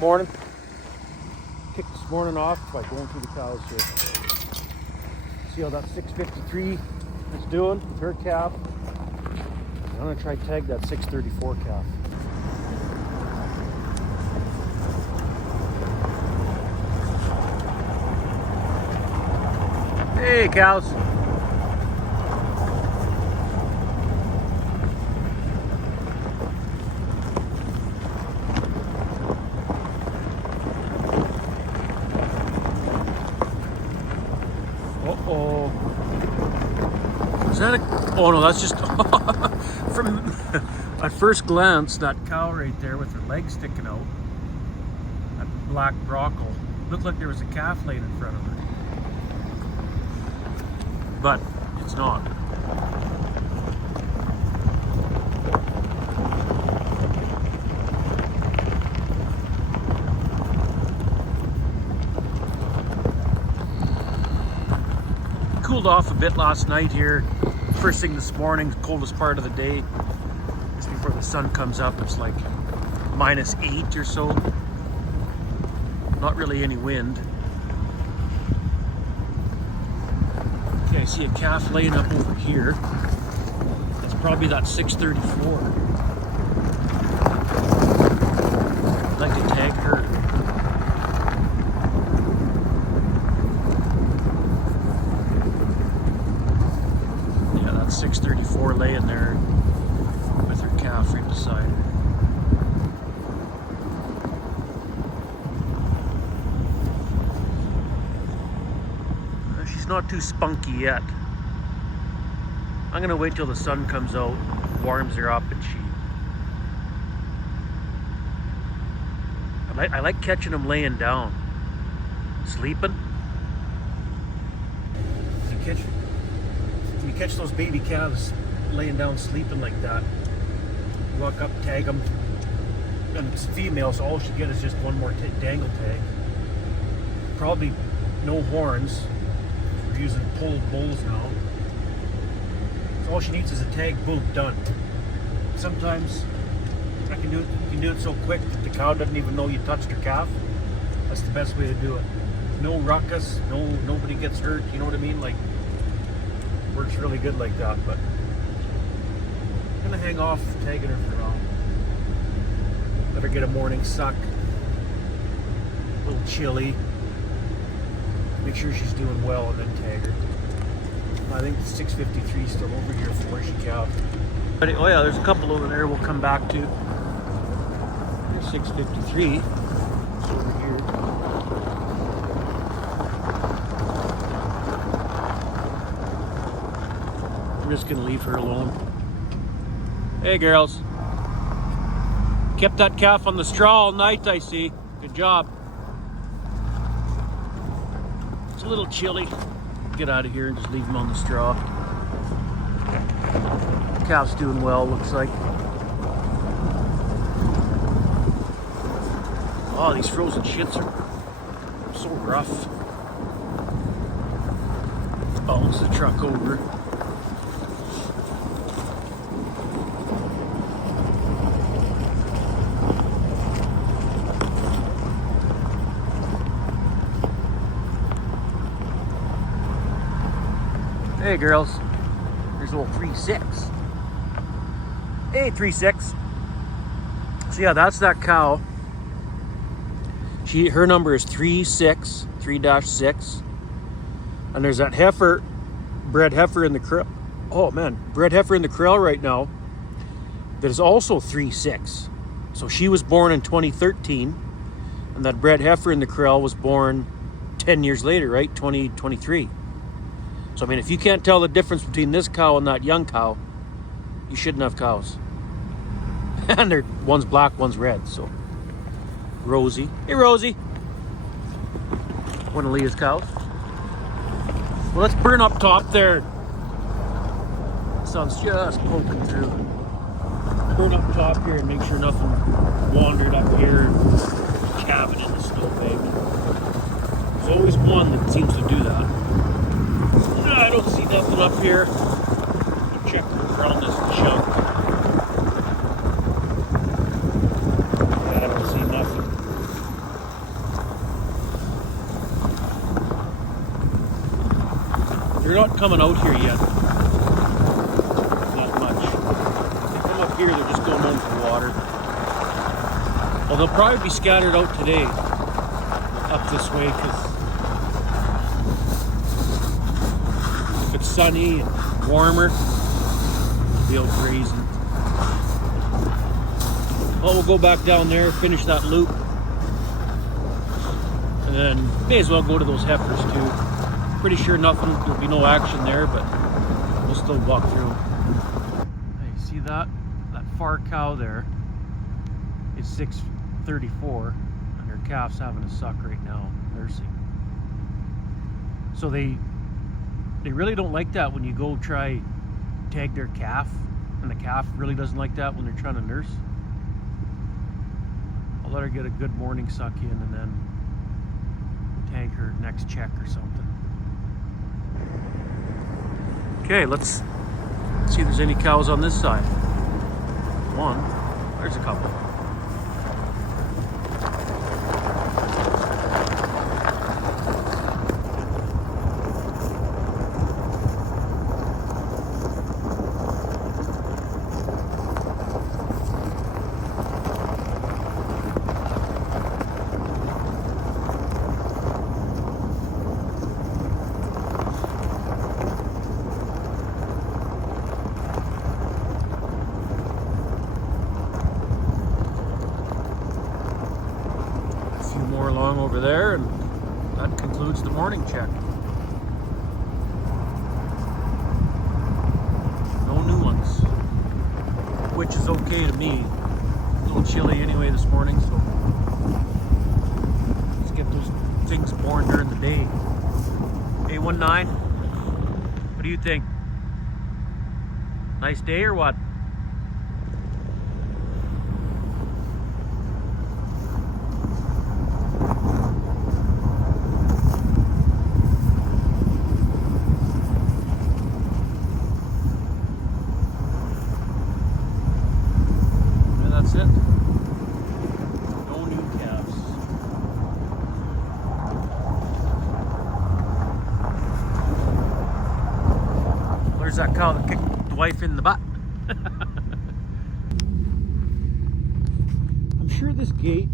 morning. Kicked this morning off by going through the cows here. See how that 653 is doing with her calf. I'm gonna try to tag that 634 calf. Hey cows. Uh-oh. Is that a... Oh no, that's just... From at first glance, that cow right there with her legs sticking out, that black brockle, looked like there was a calf laying in front of her. But it's not. Cooled off a bit last night here. First thing this morning, coldest part of the day. Just before the sun comes up, it's like -8 or so. Not really any wind. Okay, I see a calf laying up over here. That's probably that 634. I'd like to tag her. Yeah, that's 634 laying there with her calf right beside her. She's not too spunky yet. I'm gonna wait till the sun comes out, warms her up, and I like catching them laying down, sleeping. If you catch those baby calves laying down sleeping like that, you walk up, tag them, and it's female, so all she get is just one more dangle tag. Probably no horns. We're using pulled bulls now. So all she needs is a tag, boom, done. Sometimes you can do it so quick that the cow doesn't even know you touched her calf. That's the best way to do it. No ruckus, nobody gets hurt, you know what I mean? Like, works really good like that, but I'm gonna hang off tagging her for now. Let her get a morning suck. A little chilly. Make sure she's doing well and then tag her. I think the 653 is still over here for she calves. Oh yeah, there's a couple over there we'll come back to. There's 653. It's over here. I'm just gonna leave her alone. Hey girls. Kept that calf on the straw all night, I see. Good job. It's a little chilly. Get out of here and just leave him on the straw. Calf's doing well, looks like. Oh, these frozen shits are so rough. Bounce the truck over. Hey girls, there's old 3-6. Hey 3-6. So yeah, that's that cow. Her number is 3-6, and there's that heifer, bred heifer in the corral. Oh man, bred heifer in the corral right now. That is also 3-6. So she was born in 2013, and that bred heifer in the corral was born 10 years later, right? 2023. So I mean, if you can't tell the difference between this cow and that young cow, you shouldn't have cows. And one's black, one's red. So Rosie, hey Rosie, one of Leah's cows. Well, let's burn up top there. Sun's just poking through. Burn up top here and make sure nothing wandered up here and calving in the snowbank. There's always one that seems to do that. I don't see nothing up here. I'll check around this chunk. Yeah, I don't see nothing. They're not coming out here yet. Not much. If they come up here, they're just going in for water. Well, they'll probably be scattered out today. Up this way, because if it's sunny and warmer, they'll be out grazing. Well, we'll go back down there, finish that loop, and then may as well go to those heifers too. Pretty sure there'll be no action there, but we'll still walk through. Hey, see that far cow there? It's 6:34, and her calf's having a suck right now, nursing. So they really don't like that when you go try tag their calf, and the calf really doesn't like that when they're trying to nurse. I'll let her get a good morning suck in and then tag her next check or something. Okay, let's see if there's any cows on this side. One, there's a couple. Along over there, and that concludes the morning check. No new ones, which is okay to me. A little chilly anyway this morning, so let's get those things born during the day. A19, what do you think? Nice day or what? That's it. No new calves. There's that cow that kicked the wife in the butt. I'm sure this gate...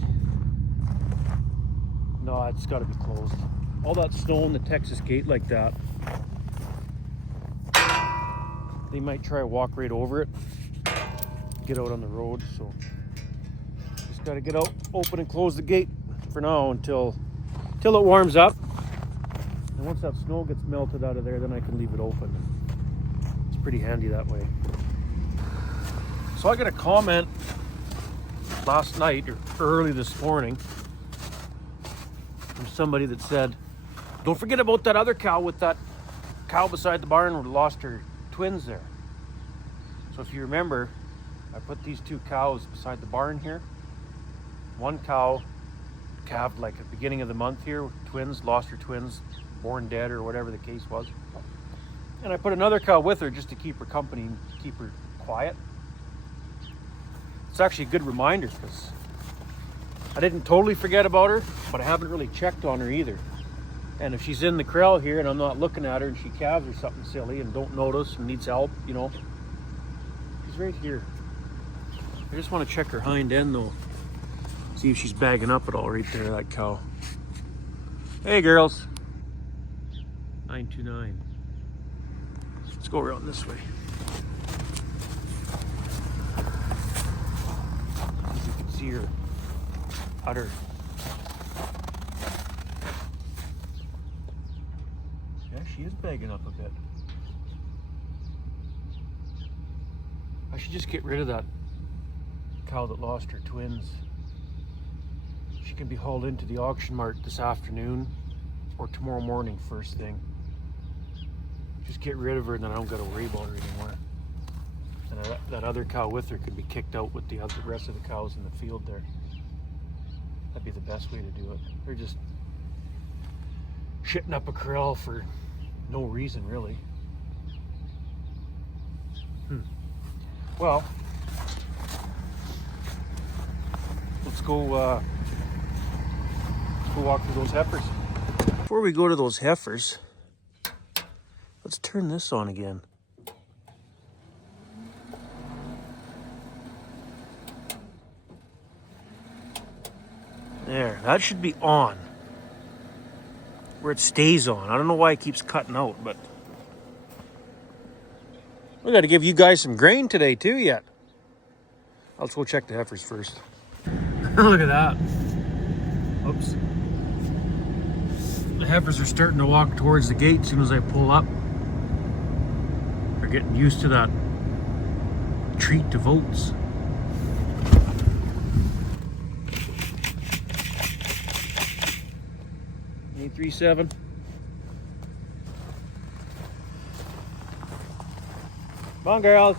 No, it's got to be closed. All that snow in the Texas gate like that. They might try to walk right over it. Get out on the road, so just got to get out, open and close the gate for now until it warms up, and once that snow gets melted out of there, then I can leave it open. It's pretty handy that way. So I got a comment last night or early this morning from somebody that said, don't forget about that other cow with that cow beside the barn who lost her twins there. So if you remember, I put these two cows beside the barn here. One cow calved like at the beginning of the month here, twins, lost her twins, born dead or whatever the case was. And I put another cow with her just to keep her company and keep her quiet. It's actually a good reminder because I didn't totally forget about her, but I haven't really checked on her either. And if she's in the corral here and I'm not looking at her and she calves or something silly and don't notice and needs help, you know, she's right here. I just want to check her hind end though. See if she's bagging up at all right there, that cow. Hey girls. 929. Let's go around this way. As you can see her udder. Yeah, she is bagging up a bit. I should just get rid of that cow that lost her twins. She can be hauled into the auction mart this afternoon or tomorrow morning first thing. Just get rid of her and then I don't got to worry about her anymore. And that other cow with her could be kicked out with the rest of the cows in the field there. That'd be the best way to do it. They're just shitting up a corral for no reason really. Well, let's go walk through those heifers. Before we go to those heifers, Let's turn this on again. There, that should be on. Where it stays on. I don't know why it keeps cutting out, but we got to give you guys some grain today too yet. Let's go check the heifers first. Look at that. Oops. The heifers are starting to walk towards the gate as soon as I pull up. They're getting used to that treat to votes. A37. Come on, girls.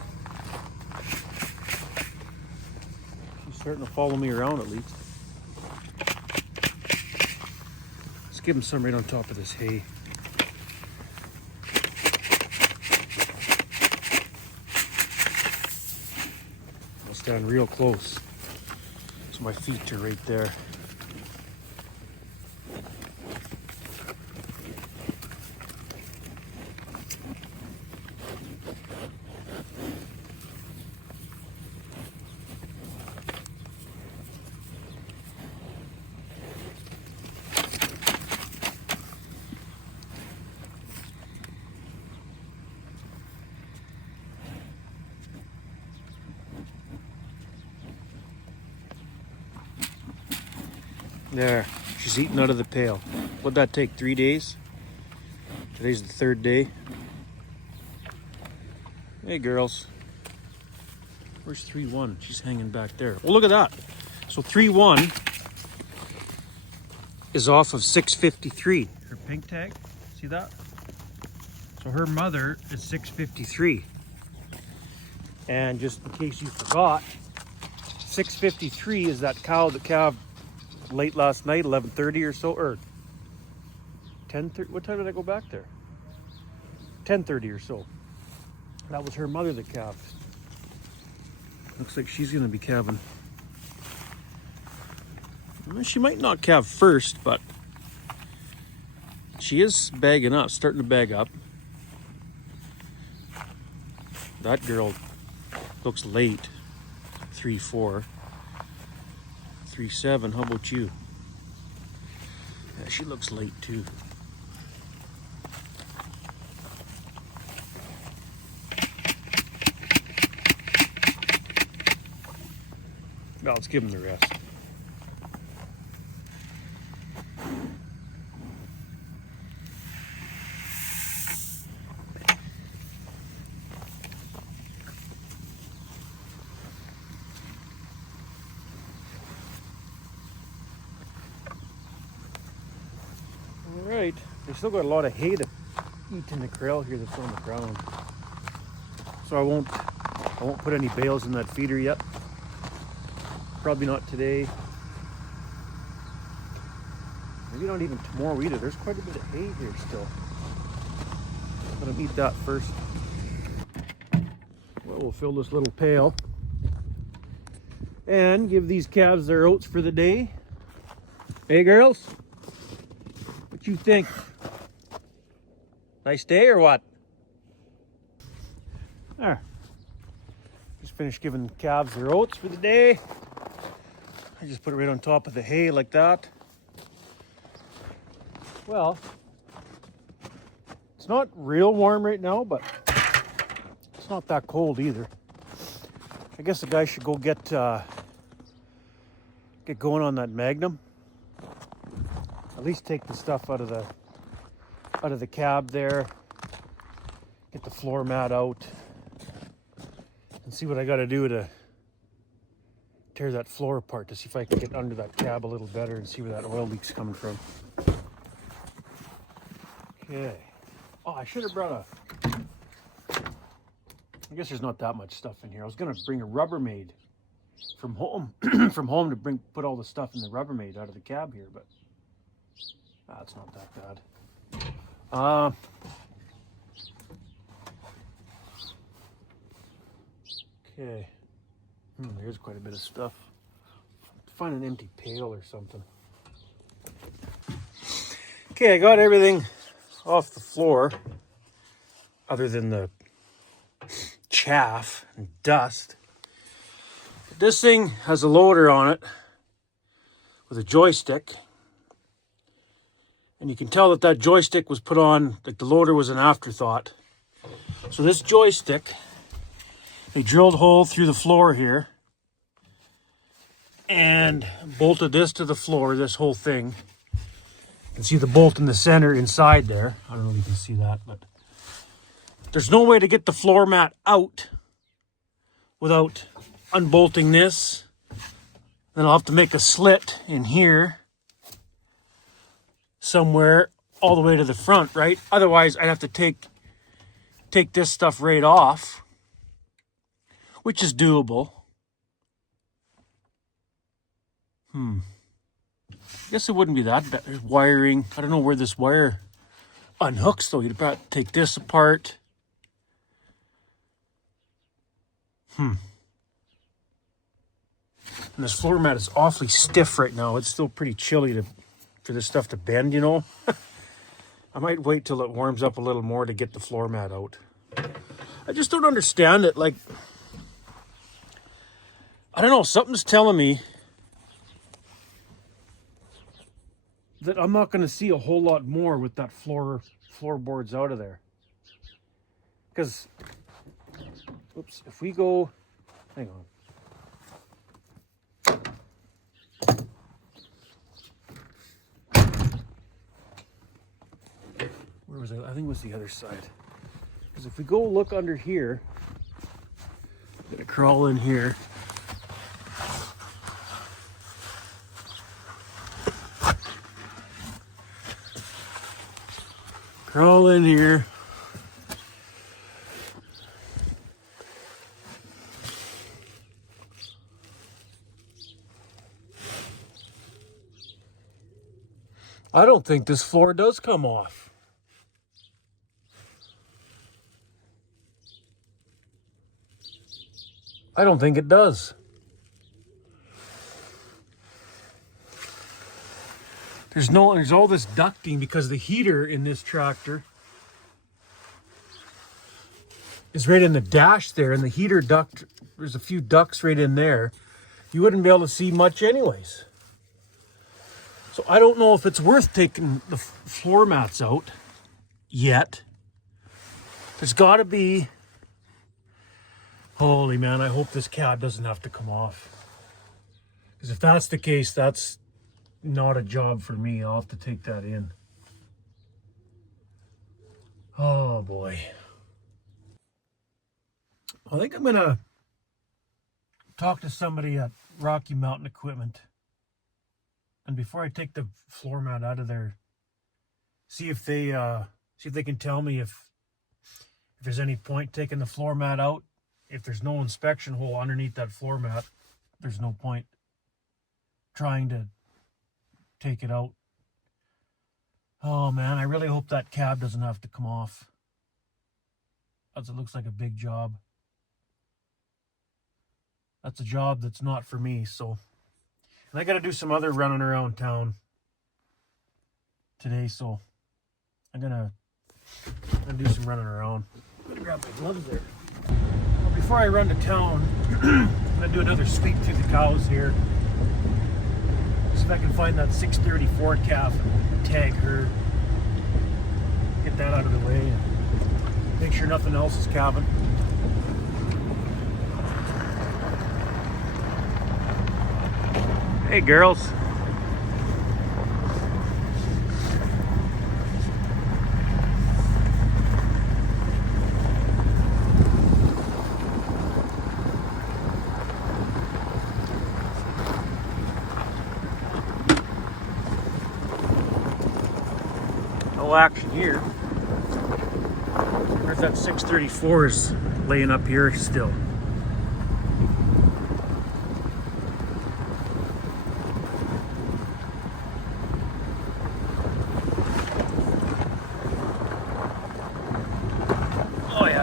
She's starting to follow me around at least. Let's give them some right on top of this hay. I'll stand real close so my feet are right there. There, she's eating out of the pail. What'd that take, 3 days? Today's the 3rd day. Hey, girls. Where's 3-1? She's hanging back there. Well, look at that. So 3-1 is off of 653. Her pink tag, see that? So her mother is 653. And just in case you forgot, 653 is that cow that calved late last night, 11:30 or so, or 10:30. What time did I go back there? 10:30 or so. That was her mother that calved. Looks like she's gonna be calving. Well, she might not calve first, but she is bagging up, starting to bag up. That girl looks late. 3-4. 3-7. How about you? Yeah, she looks late too. Now let's give them the rest. Alright, they still got a lot of hay to eat in the corral here that's on the ground. So I won't put any bales in that feeder yet. Probably not today. Maybe not even tomorrow either. There's quite a bit of hay here still. I'm gonna eat that first. Well, we'll fill this little pail and give these calves their oats for the day. Hey girls, what you think? Nice day or what? There. Just finished giving calves their oats for the day. I just put it right on top of the hay like that. Well, it's not real warm right now, but it's not that cold either. I guess the guy should go get going on that Magnum. At least take the stuff out of the cab there. Get the floor mat out and see what I got to do to tear that floor apart to see if I can get under that cab a little better and see where that oil leak's coming from. Okay. Oh, I should have brought I guess there's not that much stuff in here. I was gonna bring a Rubbermaid from home to put all the stuff in the Rubbermaid out of the cab here, but it's not that bad. Okay. There's quite a bit of stuff. Find an empty pail or something. Okay, I got everything off the floor. other than the chaff and dust. This thing has a loader on it with a joystick. And you can tell that that joystick was put on, like the loader was an afterthought. So this joystick, they drilled a hole through the floor here and bolted this to the floor, this whole thing. You can see the bolt in the center inside there. I don't know if you can see that, but there's no way to get the floor mat out without unbolting this. Then I'll have to make a slit in here somewhere all the way to the front, right? Otherwise, I'd have to take this stuff right off, which is doable. Guess it wouldn't be that bad. Wiring, I don't know where this wire unhooks though. You'd about take this apart. And this floor mat is awfully stiff right now. It's still pretty chilly for this stuff to bend, you know. I might wait till it warms up a little more to get the floor mat out. I just don't understand it. Like, I don't know, something's telling me that I'm not going to see a whole lot more with that floorboards out of there. Because, oops, if we go, hang on. Where was it? I think it was the other side. Because if we go look under here, I'm going to crawl in here. Crawl in here. I don't think this floor does come off. I don't think it does. There's all this ducting because the heater in this tractor is right in the dash there, and the heater duct, there's a few ducts right in there. You wouldn't be able to see much anyways. So I don't know if it's worth taking the floor mats out yet. There's got to be... Holy man, I hope this cab doesn't have to come off. Because if that's the case, that's not a job for me. I'll have to take that in. Oh boy. I think I'm going to talk to somebody at Rocky Mountain Equipment. And before I take the floor mat out of there, see if they can tell me if there's any point taking the floor mat out. If there's no inspection hole underneath that floor mat, there's no point trying to take it out. Oh man, I really hope that cab doesn't have to come off, as it looks like a big job. That's a job that's not for me, so. And I got to do some other running around town today, so I'm gonna do some running around. I'm gonna grab my gloves there. Well, before I run to town, I'm gonna do another sweep through the cows here. See if I can find that 634 calf and tag her. Get that out of the way and make sure nothing else is calving. Hey girls. No action here. Where's that 634 is laying up here still?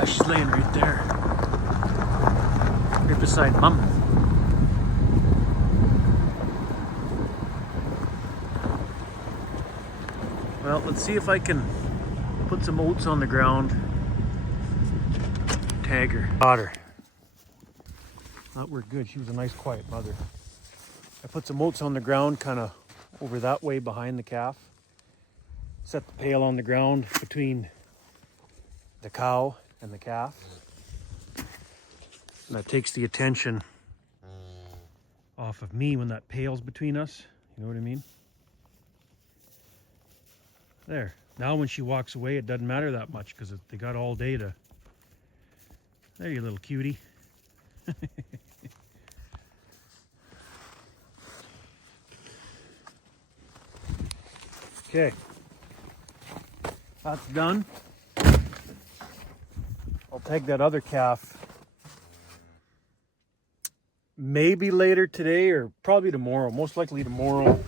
She's laying right there. Right beside Mom. Well, let's see if I can put some oats on the ground tag her. Got her. That worked good. She was a nice quiet mother. I put some oats on the ground kind of over that way behind the calf. Set the pail on the ground between the cow and the calf. And that takes the attention off of me when that pail's between us. You know what I mean? There. Now when she walks away, it doesn't matter that much because they got all day to... There, you little cutie. Okay. That's done. I'll take that other calf maybe later today or probably tomorrow. Most likely tomorrow.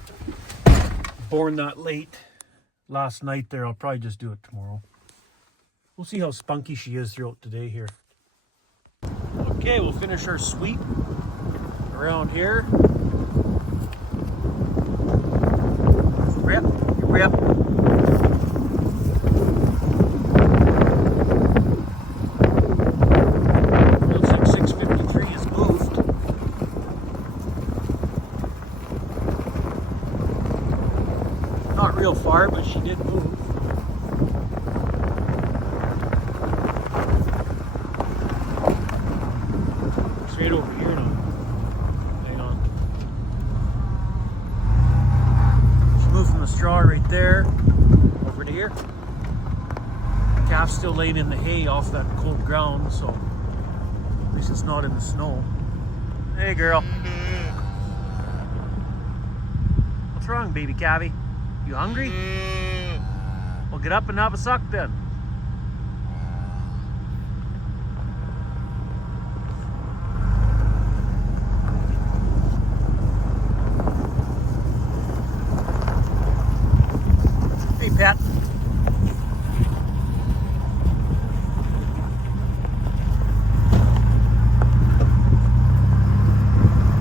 Born that late last night there. I'll probably just do it tomorrow. We'll see how spunky she is throughout today here. Okay, we'll finish our sweep around here. Rip, rip. Looks like 653 is moved. Not real far, but she did move. Straight over here now. Hang on. She moved from the straw right there over to here. The calf's still laying in the hay off that cold ground, so at least it's not in the snow. Hey girl. What's wrong, baby calvie? You hungry? Well, get up and have a suck then. Hey, Pat.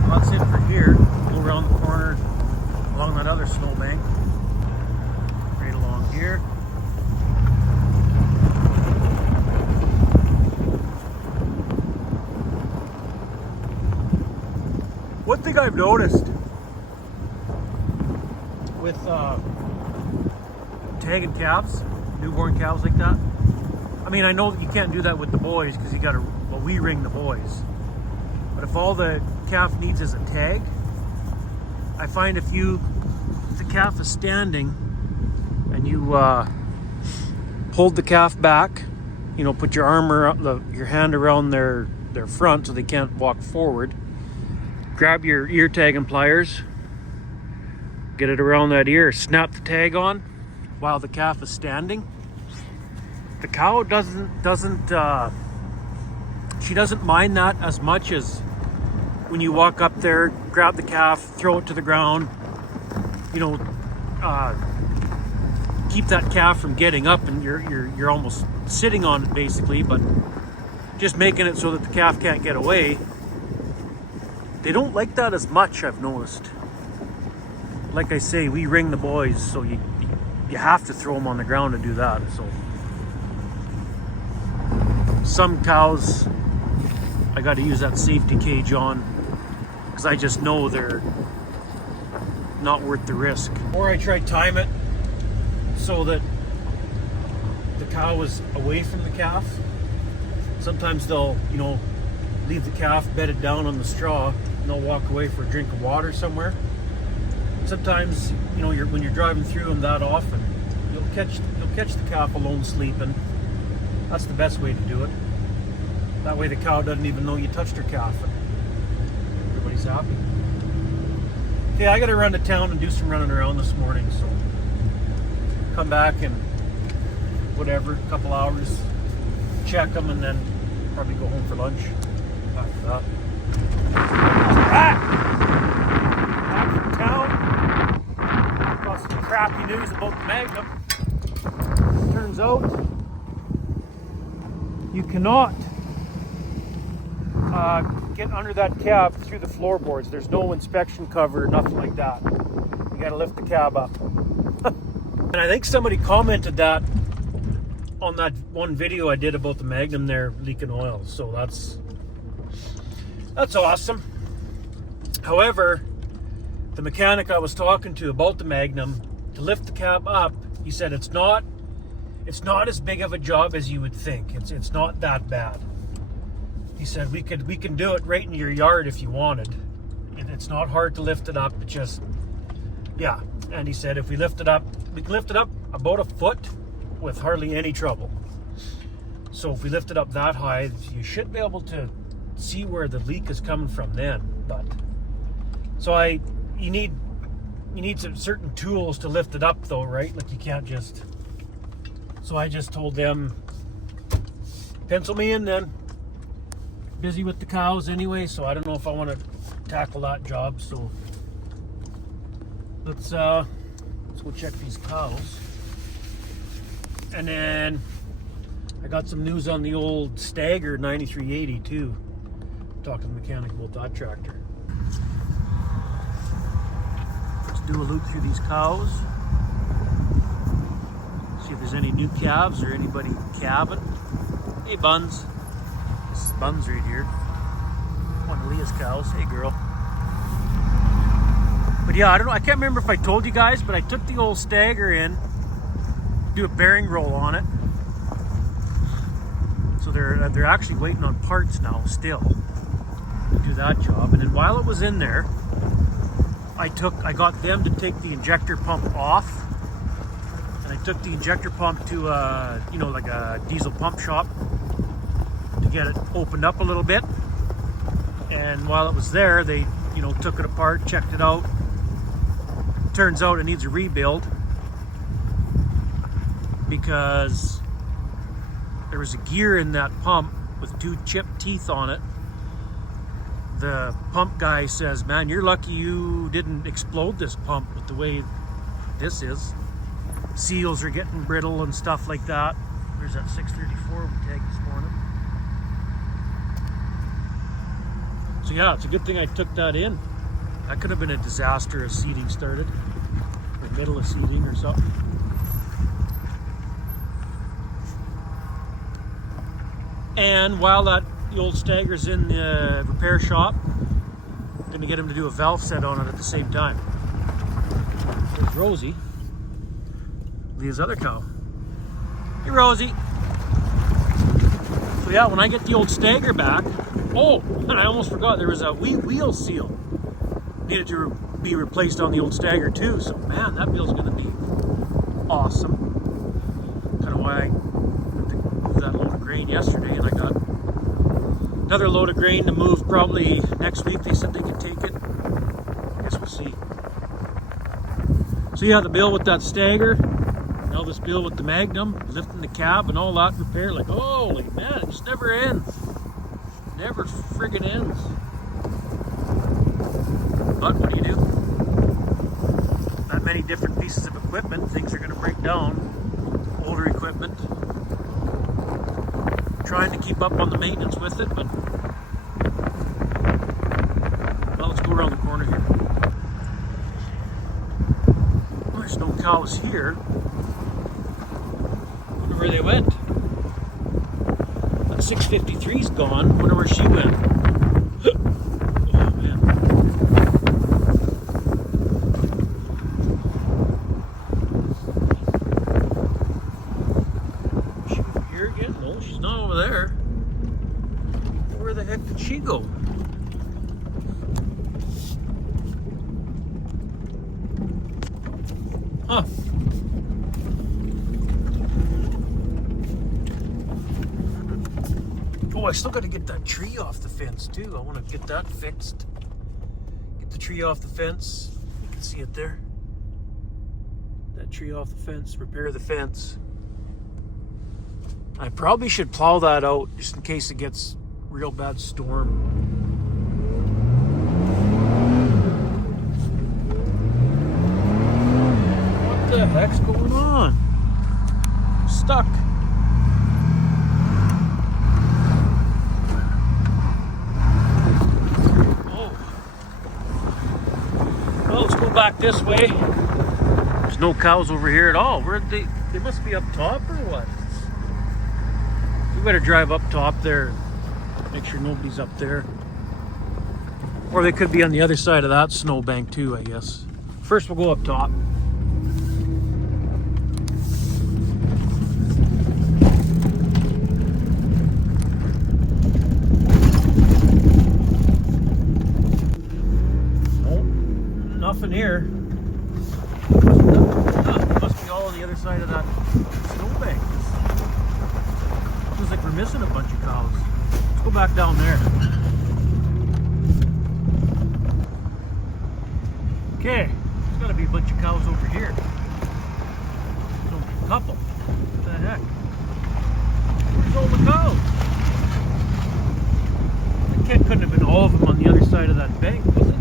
Well, that's it for here. Go around the corner along that other snowbank. Right along here. One thing I've noticed with tagging calves, newborn calves like that. I mean, I know that you can't do that with the boys because you got to, well, we ring the boys. But if all the calf needs is a tag, I find if the calf is standing and you hold the calf back, you know, put your arm around your hand around their front so they can't walk forward. Grab your ear tag and pliers, get it around that ear, snap the tag on while the calf is standing. The cow she doesn't mind that as much as when you walk up there, grab the calf, throw it to the ground, you know, keep that calf from getting up, and you're almost sitting on it basically, but just making it so that the calf can't get away. They don't like that as much, I've noticed. Like I say, we ring the boys, so you have to throw them on the ground to do that. So some cows, I got to use that safety cage on because I just know they're not worth the risk. Or I try time it so that the cow is away from the calf. Sometimes they'll, you know, leave the calf bedded down on the straw and they'll walk away for a drink of water somewhere. Sometimes, you know, when you're driving through them that often, you'll catch the calf alone sleeping. That's the best way to do it. That way the cow doesn't even know you touched her calf and everybody's happy. Okay, I gotta run to town and do some running around this morning, so come back in whatever, a couple hours, check them, and then probably go home for lunch after that. Alright! Back from town. Got some crappy news about the Magnum. Turns out you cannot get under that cab through the floorboards. There's no inspection cover, nothing like that. You gotta lift the cab up. And I think somebody commented that on that one video I did about the Magnum there leaking oil. So that's awesome. However, the mechanic I was talking to about the Magnum, to lift the cab up, he said it's not as big of a job as you would think. It's not that bad. He said we can do it right in your yard if you wanted. It's not hard to lift it up. It just, yeah. And he said if we lift it up, we can lift it up about a foot with hardly any trouble. So if we lift it up that high, you should be able to see where the leak is coming from then. But so you need some certain tools to lift it up though, right? Like you can't just. So I just told them, pencil me in then. Busy with the cows anyway, so I don't know if I want to tackle that job. So let's go check these cows. And then I got some news on the old Stagger 9380 too. Talking to the mechanic about that tractor. Let's do a loop through these cows. See if there's any new calves or anybody calving. Hey Buns. This is Buns right here. One of Leah's cows. Hey girl. But yeah, I don't know. I can't remember if I told you guys, but I took the old Stagger in, do a bearing roll on it. So they're actually waiting on parts now still to do that job. And then while it was in there, I got them to take the injector pump off. And I took the injector pump to like a diesel pump shop to get it opened up a little bit. And while it was there, they took it apart, checked it out. Turns out it needs a rebuild because there was a gear in that pump with 2 chipped teeth on it. The pump guy says, man, you're lucky you didn't explode this pump with the way this is. Seals are getting brittle and stuff like that. There's that 634 we tagged this morning. So yeah, it's a good thing I took that in. That could have been a disaster if seeding started. Or middle of seeding or something. And while the old Stagger's in the repair shop, I'm gonna get him to do a valve set on it at the same time. There's Rosie, Leah's other cow. Hey Rosie. So yeah, when I get the old Stagger back, oh, and I almost forgot, there was a wheel seal needed to be replaced on the old Stagger too. So man, that wheel's gonna be awesome. Kind of why I moved that load of grain yesterday, and I got another load of grain to move probably next week. They said they could take it. I guess we'll see. So yeah, the bill with that Stagger, now this bill with the Magnum, lifting the cab and all that repair, like holy man, it just never ends. Never friggin' ends. But what do you do? That many different pieces of equipment, things are gonna break down. Older equipment. Trying to keep up on the maintenance with it, but well, let's go around the corner here. Well, there's no cows here. Wonder where they went. That 653's gone. Wonder where she went. Oh man. Is she over here again? No, she's not over there. Where the heck did she go? Huh. Oh, I still got to get that tree off the fence too. I want to get that fixed. Get the tree off the fence. You can see it there. That tree off the fence. Repair the fence. I probably should plow that out just in case it gets real bad storm. What the heck's going on? I'm stuck. Back this way. There's no cows over here at all. Where they must be up top or what? better drive up top there, make sure nobody's up there. Or they could be on the other side of that snowbank too, I guess. First we'll go up top. Nope, nothing here. Must be all on the other side of that snowbank. Feels like we're missing a bunch of cows. Let's go back down there. Okay, there's got to be a bunch of cows over here. A couple. What the heck? Where's all the cows? That couldn't have been all of them on the other side of that bank, was it?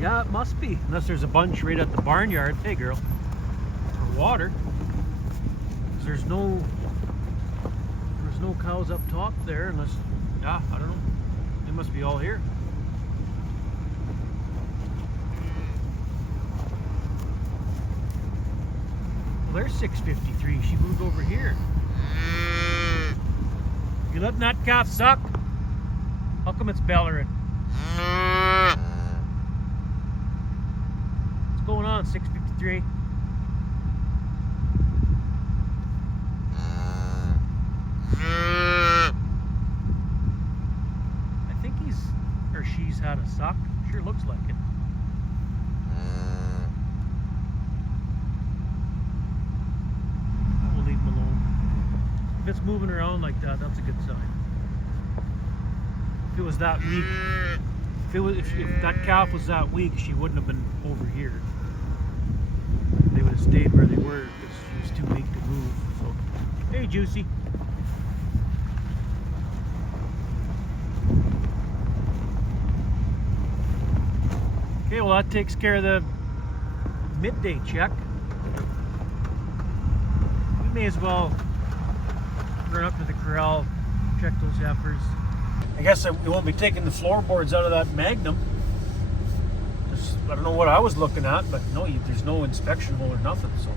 Yeah, it must be. Unless there's a bunch right at the barnyard. Hey, girl. For water. There's no cows up top there unless, yeah, I don't know. They must be all here. Well, there's 653. She moved over here. You letting that calf suck? How come it's bellering? What's going on, 653? I think he's or she's had a suck. Sure looks like it. We'll leave him alone. If it's moving around like that, that's a good sign. If it was that weak, if that calf was that weak, she wouldn't have been over here. They would have stayed where they were because she was too weak to move. So, hey, Juicy. Okay, well that takes care of the midday check. We may as well run up to the corral, check those heifers. I guess we won't be taking the floorboards out of that Magnum. Just, I don't know what I was looking at, but no, there's no inspection hole or nothing. So,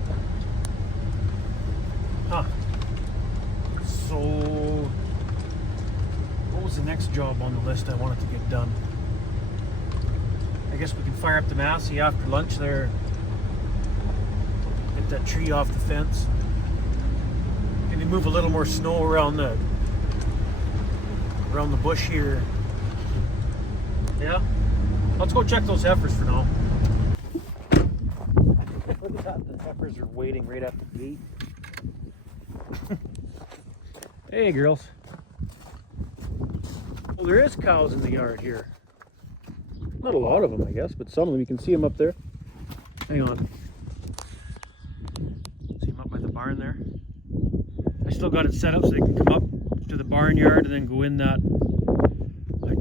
So, what was the next job on the list I wanted to get done? I guess we can fire up the Massey after lunch there. Get that tree off the fence. Maybe move a little more snow around the bush here. Yeah? Let's go check those heifers for now. Look at that, the heifers are waiting right at the gate. Hey girls. Well, there is cows in the yard here. Not a lot of them, I guess, but some of them. You can see them up there. Hang on. See them up by the barn there? I still got it set up so they can come up to the barnyard and then go in that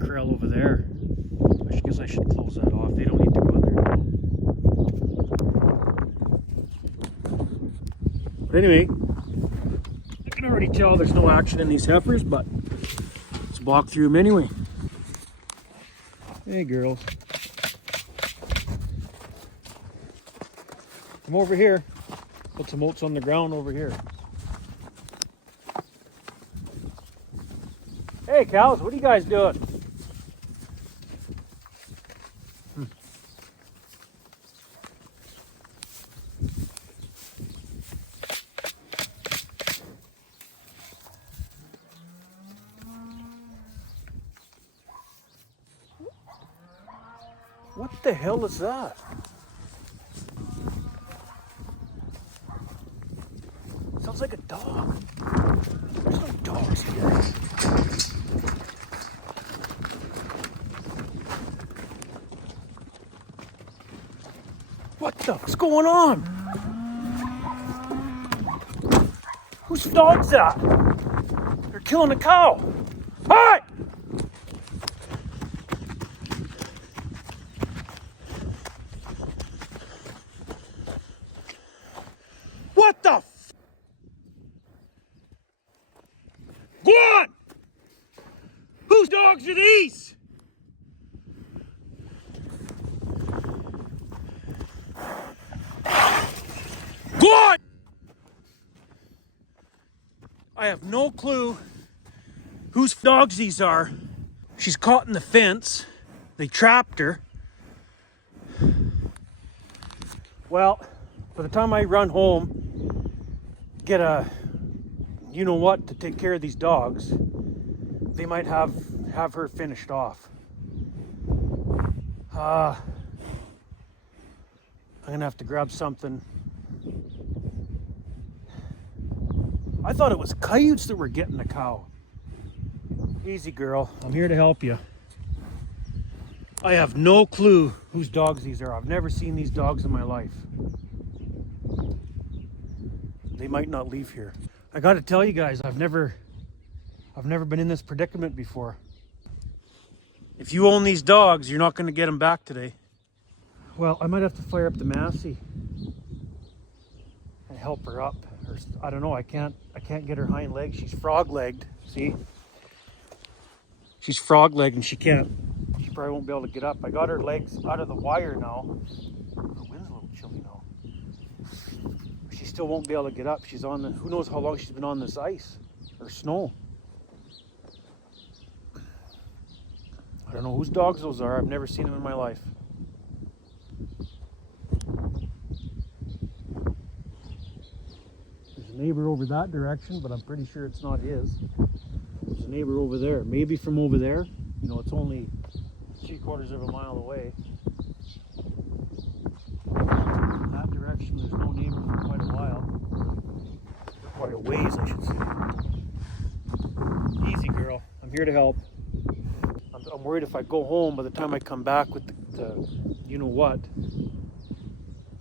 corral over there. I guess I should close that off. They don't need to go in there now. But anyway, I can already tell there's no action in these heifers, but let's walk through them anyway. Hey girls. Come over here. Put some oats on the ground over here. Hey cows, what are you guys doing? What the hell is that? Sounds like a dog. There's no dogs here. What's going on? Whose dog's that? They're killing a cow. Hi! What the f? Go on! Whose dog dogs are these? Go on! I have no clue whose dogs these are. She's caught in the fence. They trapped her. Well, by the time I run home, get a you-know-what to take care of these dogs, they might have her finished off. I'm gonna have to grab something. I thought it was coyotes that were getting the cow. Easy, girl. I'm here to help you. I have no clue whose dogs these are. I've never seen these dogs in my life. They might not leave here. I got to tell you guys, I've never been in this predicament before. If you own these dogs, you're not going to get them back today. Well, I might have to fire up the Massey and help her up. Or I don't know. I can't get her hind legs. She's frog-legged. See? She's frog-legged and she probably won't be able to get up. I got her legs out of the wire now. The wind's a little chilly now. She still won't be able to get up. She's on the, who knows how long she's been on this ice or snow. I don't know whose dogs those are. I've never seen them in my life. There's a neighbor over that direction, but I'm pretty sure it's not his. There's a neighbor over there. Maybe from over there. You know, it's only 3/4 of a mile away. That direction, there's no neighbor for quite a while. Quite a ways, I should say. Easy, girl. I'm here to help. I'm worried if I go home, by the time I come back with the you know what,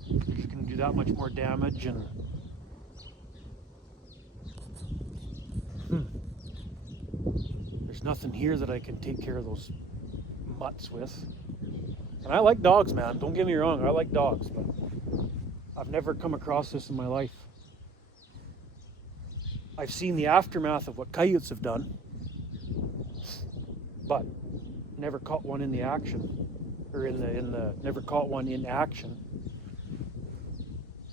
you're just going to do that much more damage. And there's nothing here that I can take care of those mutts with. And I like dogs, man. Don't get me wrong. I like dogs, but I've never come across this in my life. I've seen the aftermath of what coyotes have done, but never caught one in the action, or never caught one in action.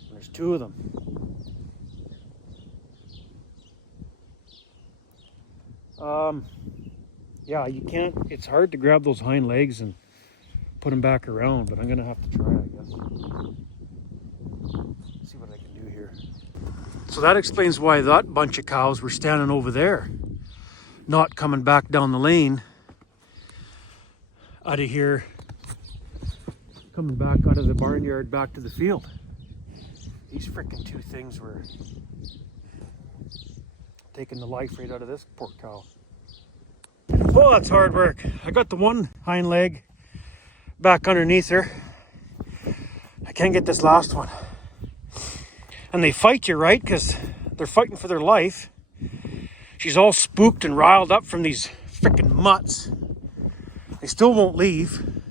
And there's two of them. Yeah, you can't. It's hard to grab those hind legs and put them back around, but I'm gonna have to try, I guess. Let's see what I can do here. So that explains why that bunch of cows were standing over there, not coming back down the lane. Out of here, coming back out of the barnyard back to the field. These frickin' two things were taking the life right out of this poor cow. Oh, that's hard work. I got the one hind leg back underneath her. I can't get this last one. And they fight you, right? Because they're fighting for their life. She's all spooked and riled up from these frickin' mutts. They still won't leave.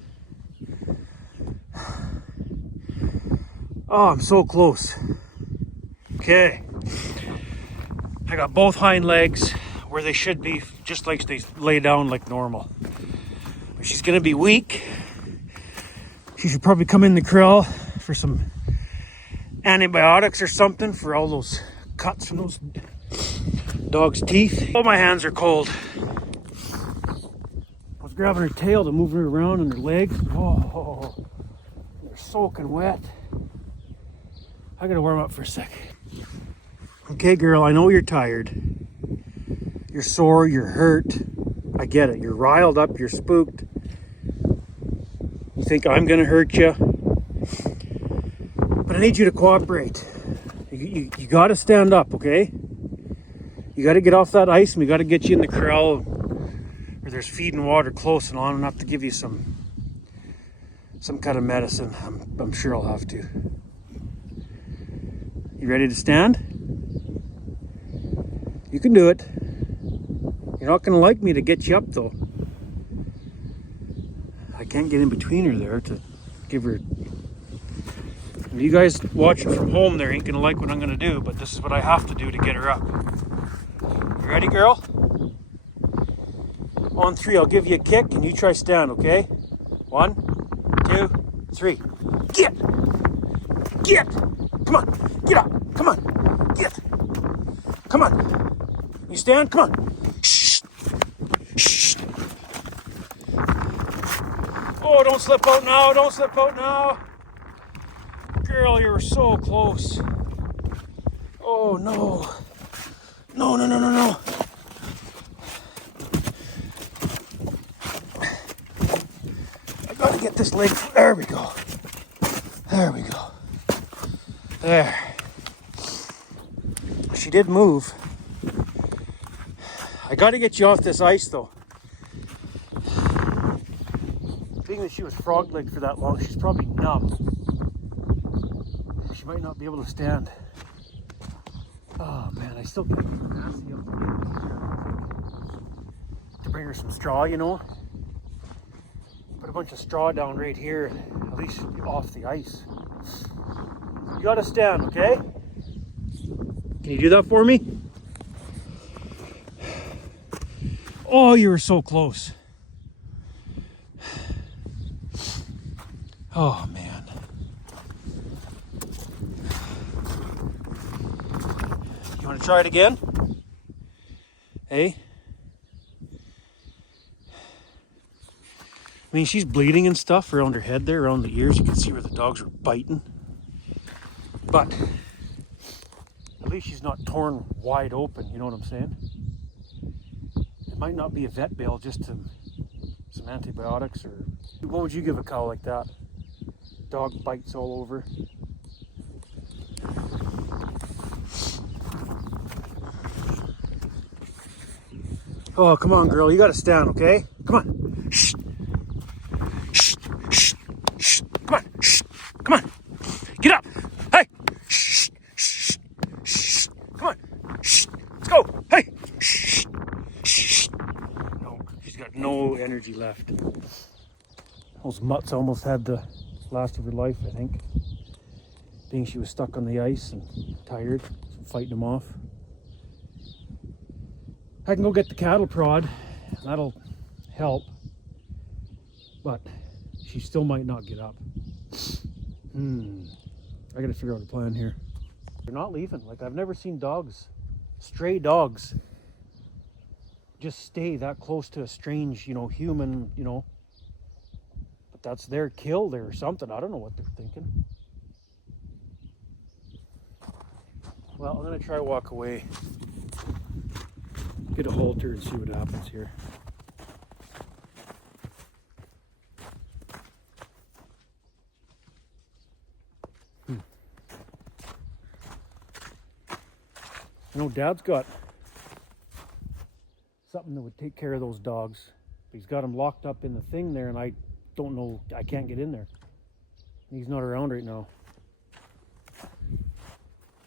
Oh, I'm so close. Okay. I got both hind legs where they should be, just like they lay down like normal. But she's gonna be weak. She should probably come in the corral for some antibiotics or something for all those cuts from those dog's teeth. Oh, my hands are cold. I was grabbing her tail to move her around and her legs. Oh, they're soaking wet. I gotta warm up for a sec. Okay, girl, I know you're tired. You're sore, you're hurt. I get it. You're riled up, you're spooked. You think I'm gonna hurt you. But I need you to cooperate. You gotta stand up, okay? You gotta get off that ice and we gotta get you in the corral where there's feed and water close, and I'm gonna have to give you some kind of medicine. I'm sure I'll have to. You ready to stand? You can do it. You're not gonna like me to get you up though. I can't get in between her there to give her. You guys watching from home there ain't gonna like what I'm gonna do, but this is what I have to do to get her up. You ready, girl? On 3, I'll give you a kick and you try stand, okay? 1, 2, 3. Get! Get! Come on! Get up! Come on! Get! Come on! You stand? Come on! Shh! Shh! Oh, don't slip out now! Don't slip out now! Girl, you were so close. Oh, no. No, no, no, no, no. I gotta get this leg. There we go. There we go. There. She did move. I gotta get you off this ice, though. Being that she was frog-legged for that long, she's probably numb. She might not be able to stand. Oh man, I still can't get her nasty up to bring her some straw, you know. Put a bunch of straw down right here, at least she'll be off the ice. You gotta stand, okay? Can you do that for me? Oh, you were so close. Oh man. You want to try it again? Hey? I mean, she's bleeding and stuff around her head there, around the ears. You can see where the dogs were biting. But at least she's not torn wide open, you know what I'm saying? It might not be a vet bail, just some antibiotics, or what would you give a cow like that? Dog bites all over. Oh, come on, girl. You gotta stand, okay? Come on. Shh. Shh. Shh. Shh. Come on. Shh. Come on. Get up. Hey. Shh. Shh. Shh. Come on. Shh. Let's go. Hey. Shh. Shh. No, she's got no energy left. Those mutts almost had the last of her life, I think. Being she was stuck on the ice and tired, fighting them off. I can go get the cattle prod, that'll help, but she still might not get up. I gotta figure out a plan here. They're not leaving. Like, I've never seen dogs, stray dogs, just stay that close to a strange, human, but that's their kill there or something. I don't know what they're thinking. Well, I'm gonna try to walk away. Get a halter and see what happens here. Dad's got something that would take care of those dogs. He's got them locked up in the thing there, and I don't know, I can't get in there. He's not around right now.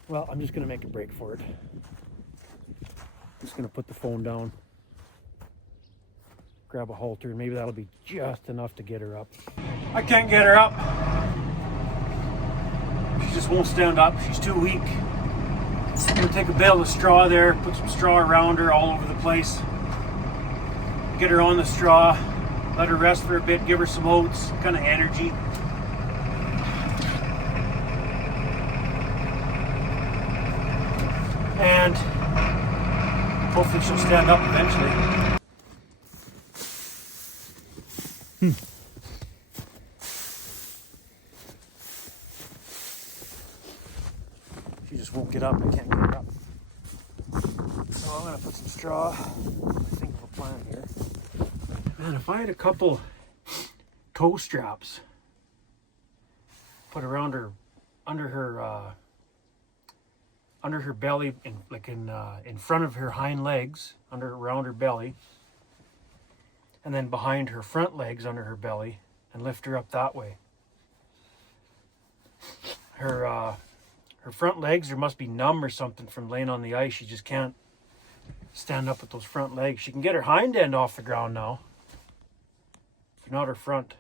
Well, I'm just gonna make a break for it. Just gonna put the phone down, grab a halter, and maybe that'll be just enough to get her up. I can't get her up. She just won't stand up. She's too weak. I'm gonna take a bale of straw there, put some straw around her all over the place. Get her on the straw, let her rest for a bit, give her some oats, some kind of energy. And hopefully she'll stand up eventually. She just won't get up. I can't get her up. So I'm going to put some straw. Think of a plan here. Man, if I had a couple toe straps put around her, under her belly, in front of her hind legs, around her belly, and then behind her front legs under her belly, and lift her up that way. Her front legs, there must be numb or something from laying on the ice. She just can't stand up with those front legs. She can get her hind end off the ground now, but not her front.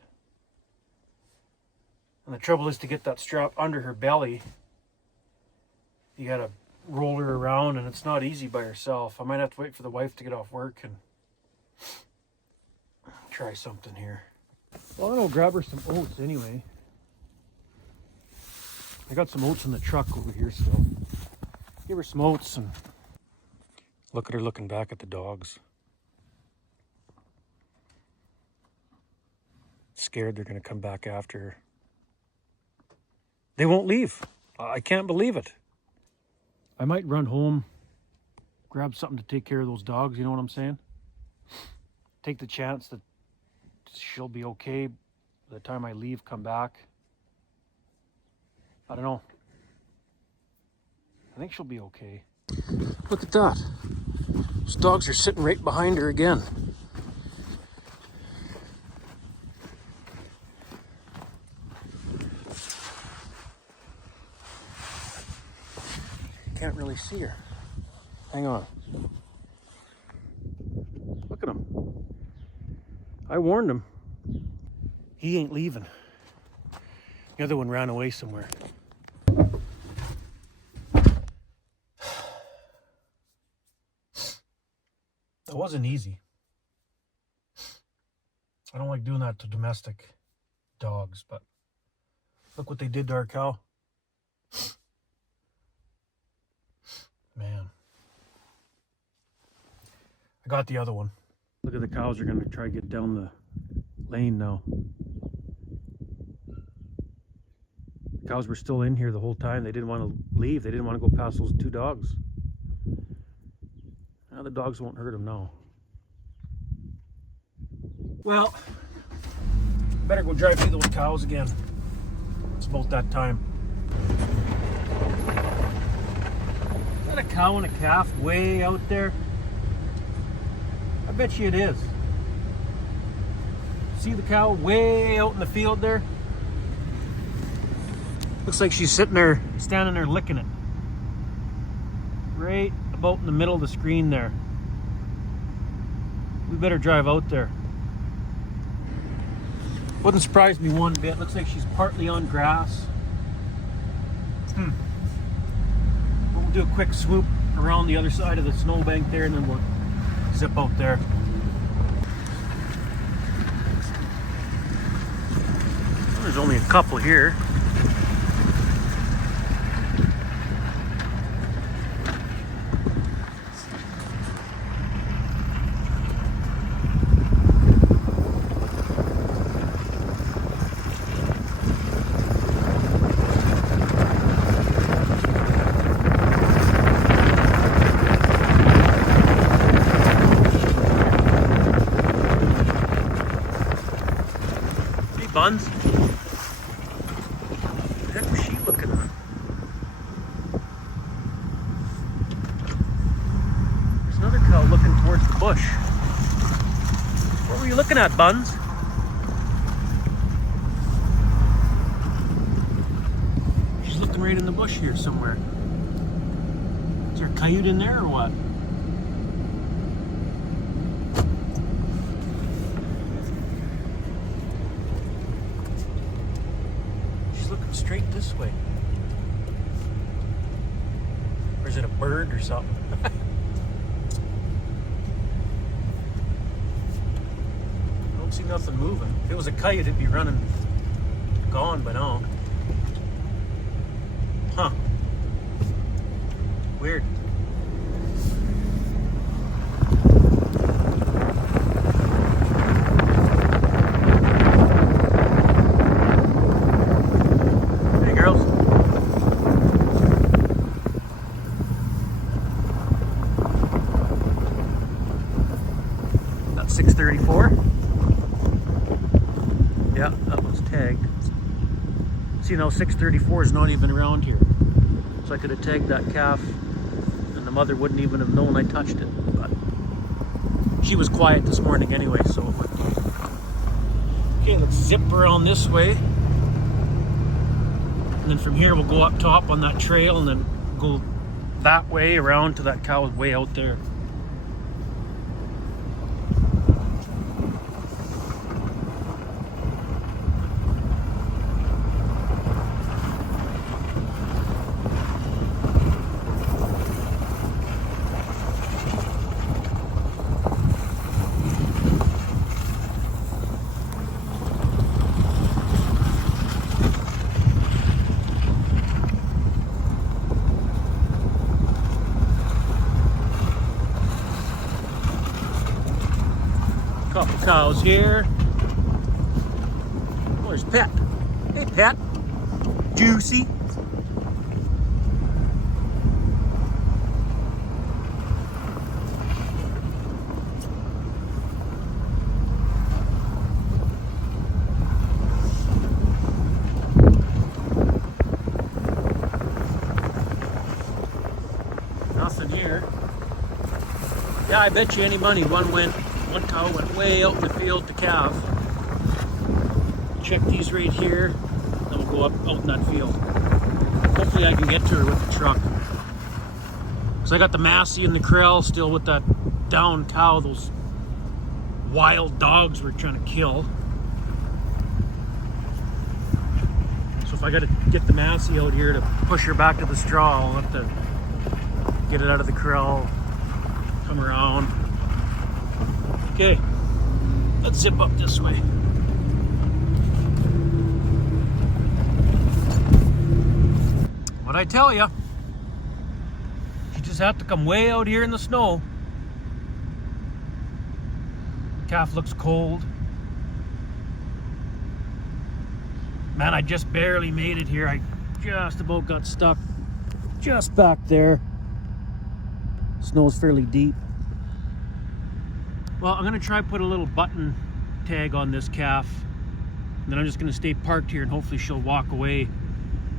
And the trouble is, to get that strap under her belly, you gotta roll her around, and it's not easy by herself. I might have to wait for the wife to get off work and Try something here. Well, I'm gonna grab her some oats anyway. I got some oats in the truck over here still. Give her some oats and look at her looking back at the dogs. Scared they're gonna come back after her. They won't leave. I can't believe it. I might run home, grab something to take care of those dogs, you know what I'm saying? Take the chance that she'll be okay by the time I leave, come back. I don't know. I think she'll be okay. Look at that. Those dogs are sitting right behind her again. Can't really see her. Hang on. Look at him. I warned him. He ain't leaving. The other one ran away somewhere. It wasn't easy. I don't like doing that to domestic dogs, but look what they did to our cow. Man. I got the other one. Look at the cows are going to try to get down the lane now. The cows were still in here the whole time. They didn't want to leave. They didn't want to go past those two dogs. Now the dogs won't hurt them now. Well, better go drive through those cows again. It's about that time. Is that a cow and a calf way out there? I bet you it is. See the cow way out in the field there? Looks like she's sitting there, standing there licking it. Right about in the middle of the screen there. We better drive out there. Wouldn't surprise me one bit. Looks like she's partly on grass. We'll do a quick swoop around the other side of the snowbank there and then we'll zip out there. There's only a couple here. Buns? What the heck was she looking at? There's another cow looking towards the bush. What were you looking at, Buns? She's looking right in the bush here somewhere. Is there a coyote in there or what? Straight this way. Or is it a bird or something? I don't see nothing moving. If it was a coyote, it'd be running gone by now. Huh. Weird. Yeah, that one's tagged. See, now 634 is not even around here. So I could have tagged that calf and the mother wouldn't even have known I touched it. But she was quiet this morning anyway, so it would. Okay, let's zip around this way. And then from here we'll go up top on that trail and then go that way around to that cow way out there. cows here. Oh, there's Pet. Hey, Pet. Juicy. Nothing here. Yeah, I bet you any money one cow went way out in the field to calve. Check these right here, then we'll go up out in that field. Hopefully I can get to her with the truck. So I got the Massey in the corral still with that down cow, those wild dogs we're trying to kill. So if I got to get the Massey out here to push her back to the straw, I'll have to get it out of the corral, come around. Okay, let's zip up this way. What I tell you, you just have to come way out here in the snow. Calf looks cold. Man, I just barely made it here. I just about got stuck just back there. Snow's fairly deep. Well, I'm gonna try to put a little button tag on this calf. And then I'm just gonna stay parked here and hopefully she'll walk away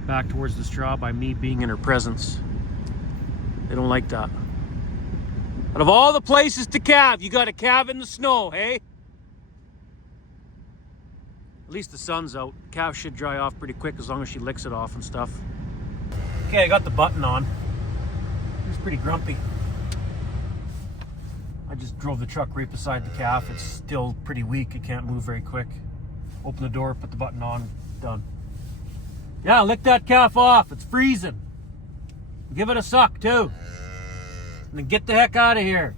back towards the straw by me being in her presence. They don't like that. Out of all the places to calve, you got a calve in the snow, hey? At least the sun's out. Calf should dry off pretty quick as long as she licks it off and stuff. Okay, I got the button on. He's pretty grumpy. I just drove the truck right beside the calf. It's still pretty weak. It can't move very quick. Open the door, put the button on, done. Yeah, lick that calf off. It's freezing. Give it a suck too. And then get the heck out of here.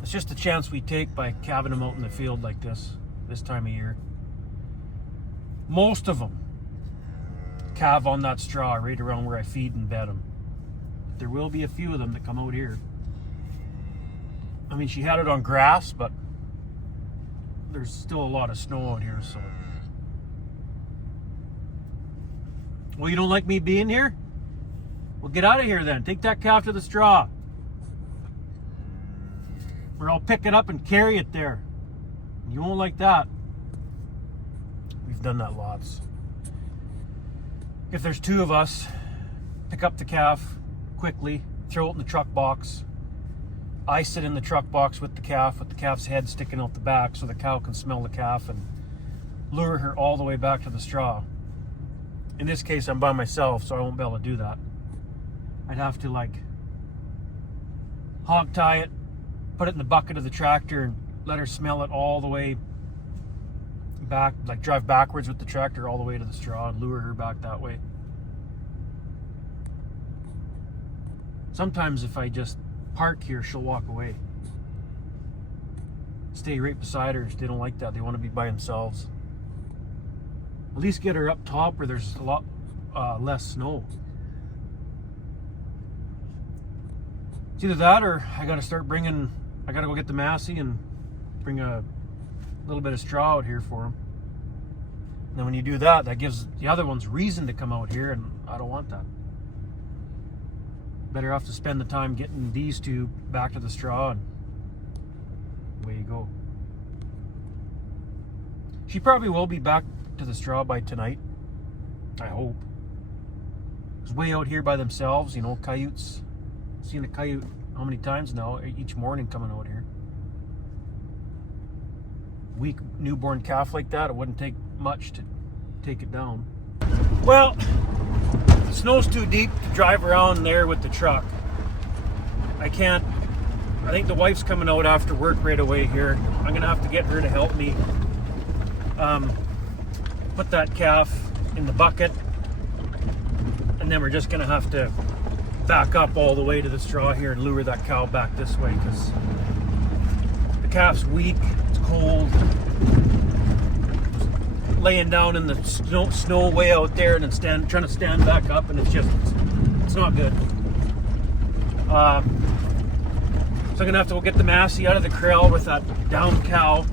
It's just a chance we take by calving them out in the field like this time of year. Most of them calve on that straw right around where I feed and bed them. There will be a few of them that come out here. I mean, she had it on grass, but there's still a lot of snow out here, so. Well, you don't like me being here? Well, get out of here then. Take that calf to the straw. Or I'll pick it up and carry it there. You won't like that. We've done that lots. If there's two of us, pick up the calf quickly, throw it in the truck box. I sit in the truck box with the calf's head sticking out the back so the cow can smell the calf and lure her all the way back to the straw. In this case, I'm by myself, so I won't be able to do that. I'd have to like hog tie it, put it in the bucket of the tractor and let her smell it all the way back, like drive backwards with the tractor all the way to the straw and lure her back that way. Sometimes if I just park here, she'll walk away. Stay right beside her. They don't like that. They want to be by themselves. At least get her up top where there's a lot less snow. It's either that or I got to go get the Massey and bring a little bit of straw out here for them. And then when you do that, that gives the other ones reason to come out here, and I don't want that. Better off to spend the time getting these two back to the straw, and away you go. She probably will be back to the straw by tonight, I hope. It's way out here by themselves, you know, coyotes. I've seen a coyote how many times now, each morning coming out here. Weak newborn calf like that, it wouldn't take much to take it down. Well, the snow's too deep to drive around there with the truck. I can't. I think the wife's coming out after work right away here. I'm gonna have to get her to help me put that calf in the bucket, and then we're just gonna have to back up all the way to the straw here and lure that cow back this way because the calf's weak, it's cold, laying down in the snow way out there and then trying to stand back up, and it's not good. So I'm gonna have to go get the Massey out of the corral with that downed cow.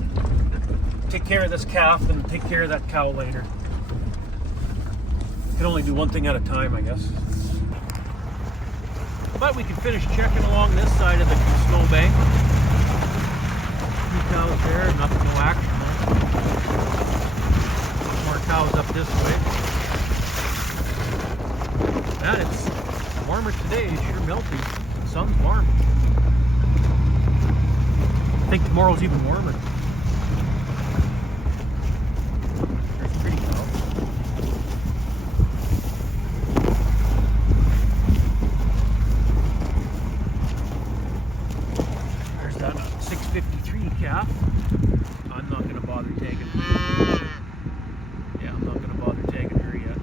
Take care of this calf and take care of that cow later. Can only do one thing at a time, I guess. But we can finish checking along this side of the snowbank. Two cows there, nothing, no action. More cows up this way. Man, it's warmer today. It's sure melty. The sun's warm. I think tomorrow's even warmer. There's a pretty cow. There's that 653 calf. I'm not going to bother tagging her. Yeah, I'm not going to bother tagging her yet.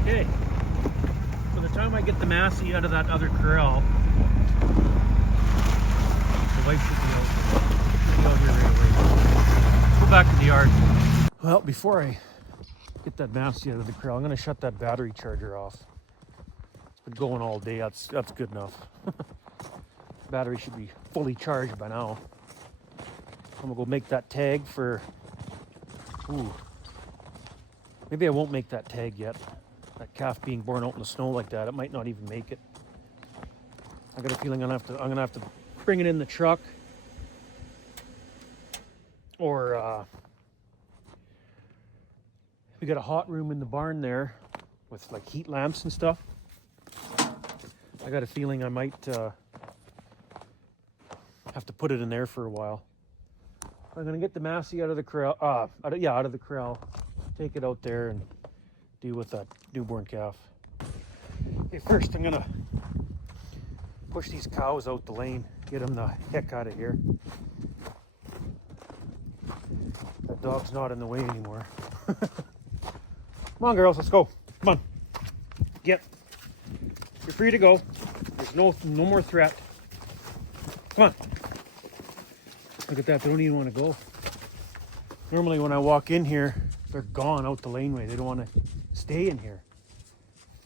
Okay. By the time I get the Massey out of that other corral, the wife should be out. She'll be out here right away. Go back to the yard. Well, before I get that Massey out of the corral, I'm going to shut that battery charger off. It's been going all day. That's good enough. Battery should be fully charged by now. I'm going to go make that tag for... Ooh. Maybe I won't make that tag yet. That calf being born out in the snow like that, it might not even make it. I got a feeling I'm gonna have to bring it in the truck, or we got a hot room in the barn there with like heat lamps and stuff. I got a feeling I might have to put it in there for a while. I'm gonna get the Massey out of the corral. Out of the corral. Take it out there and deal with that newborn calf. Okay, first I'm gonna push these cows out the lane, get them the heck out of here. That dog's not in the way anymore. Come on, girls, let's go. Come on, get. You're free to go. There's no more threat. Come on. Look at that, they don't even want to go. Normally when I walk in here, they're gone out the laneway. They don't want to stay in here.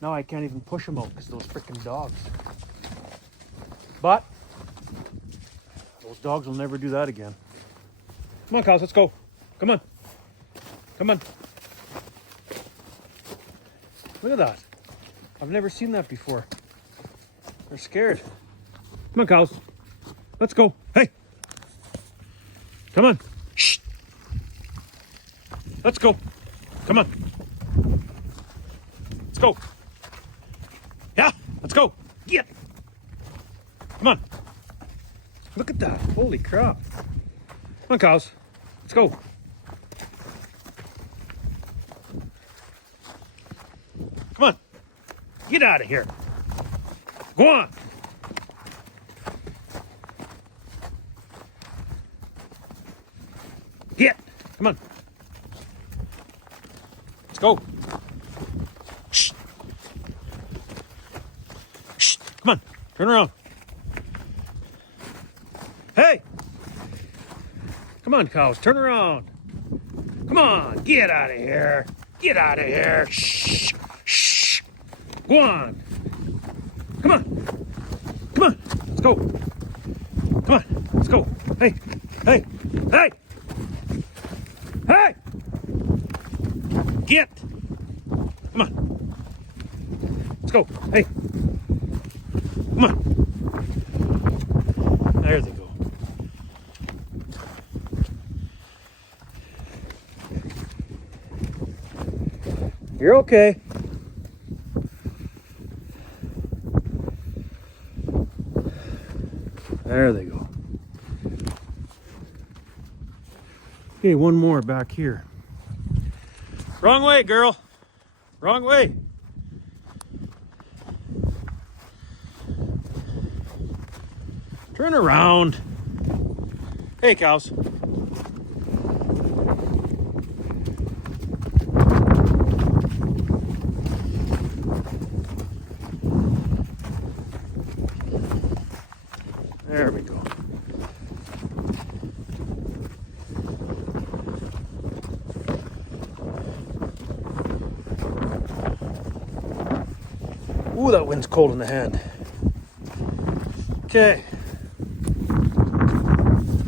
Now I can't even push them out because those freaking dogs. But those dogs will never do that again. Come on, cows, let's go. Come on. Come on. Look at that. I've never seen that before. They're scared. Come on, cows. Let's go. Hey. Come on. Shh. Let's go. Come on. Let's go. Yeah, let's go. Get. Come on. Look at that. Holy crap. Come on, cows. Let's go. Come on. Get out of here. Go on. Get. Come on. Let's go. Shh. Shh. Come on. Turn around. Hey. Come on, cows. Turn around. Come on. Get out of here. Get out of here. Shh. Shh. Go on. Come on. Come on. Let's go. Come on. Let's go. Hey. Hey. Hey. Hey. Get. Come on. Let's go. Hey. Come on. There they go. You're okay. There they go. Okay, one more back here. Wrong way, girl. Wrong way. Turn around. Hey, cows. There we go. Ooh, that wind's cold in the hand. Okay.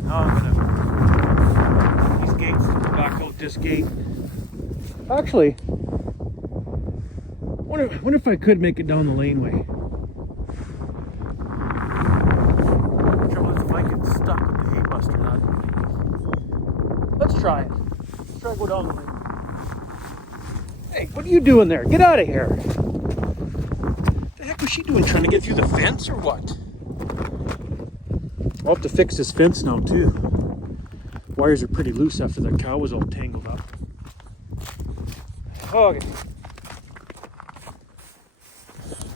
Now I'm gonna these gates back out this gate. Actually, wonder if I could make it down the laneway. The trouble is if I get stuck with the hay buster, let's try it. Let's try to go down the lane. Hey, what are you doing there? Get out of here. What the heck was she doing? Trying to get through the fence or what? I'll have to fix this fence now too. Wires are pretty loose after that cow was all tangled up. Okay.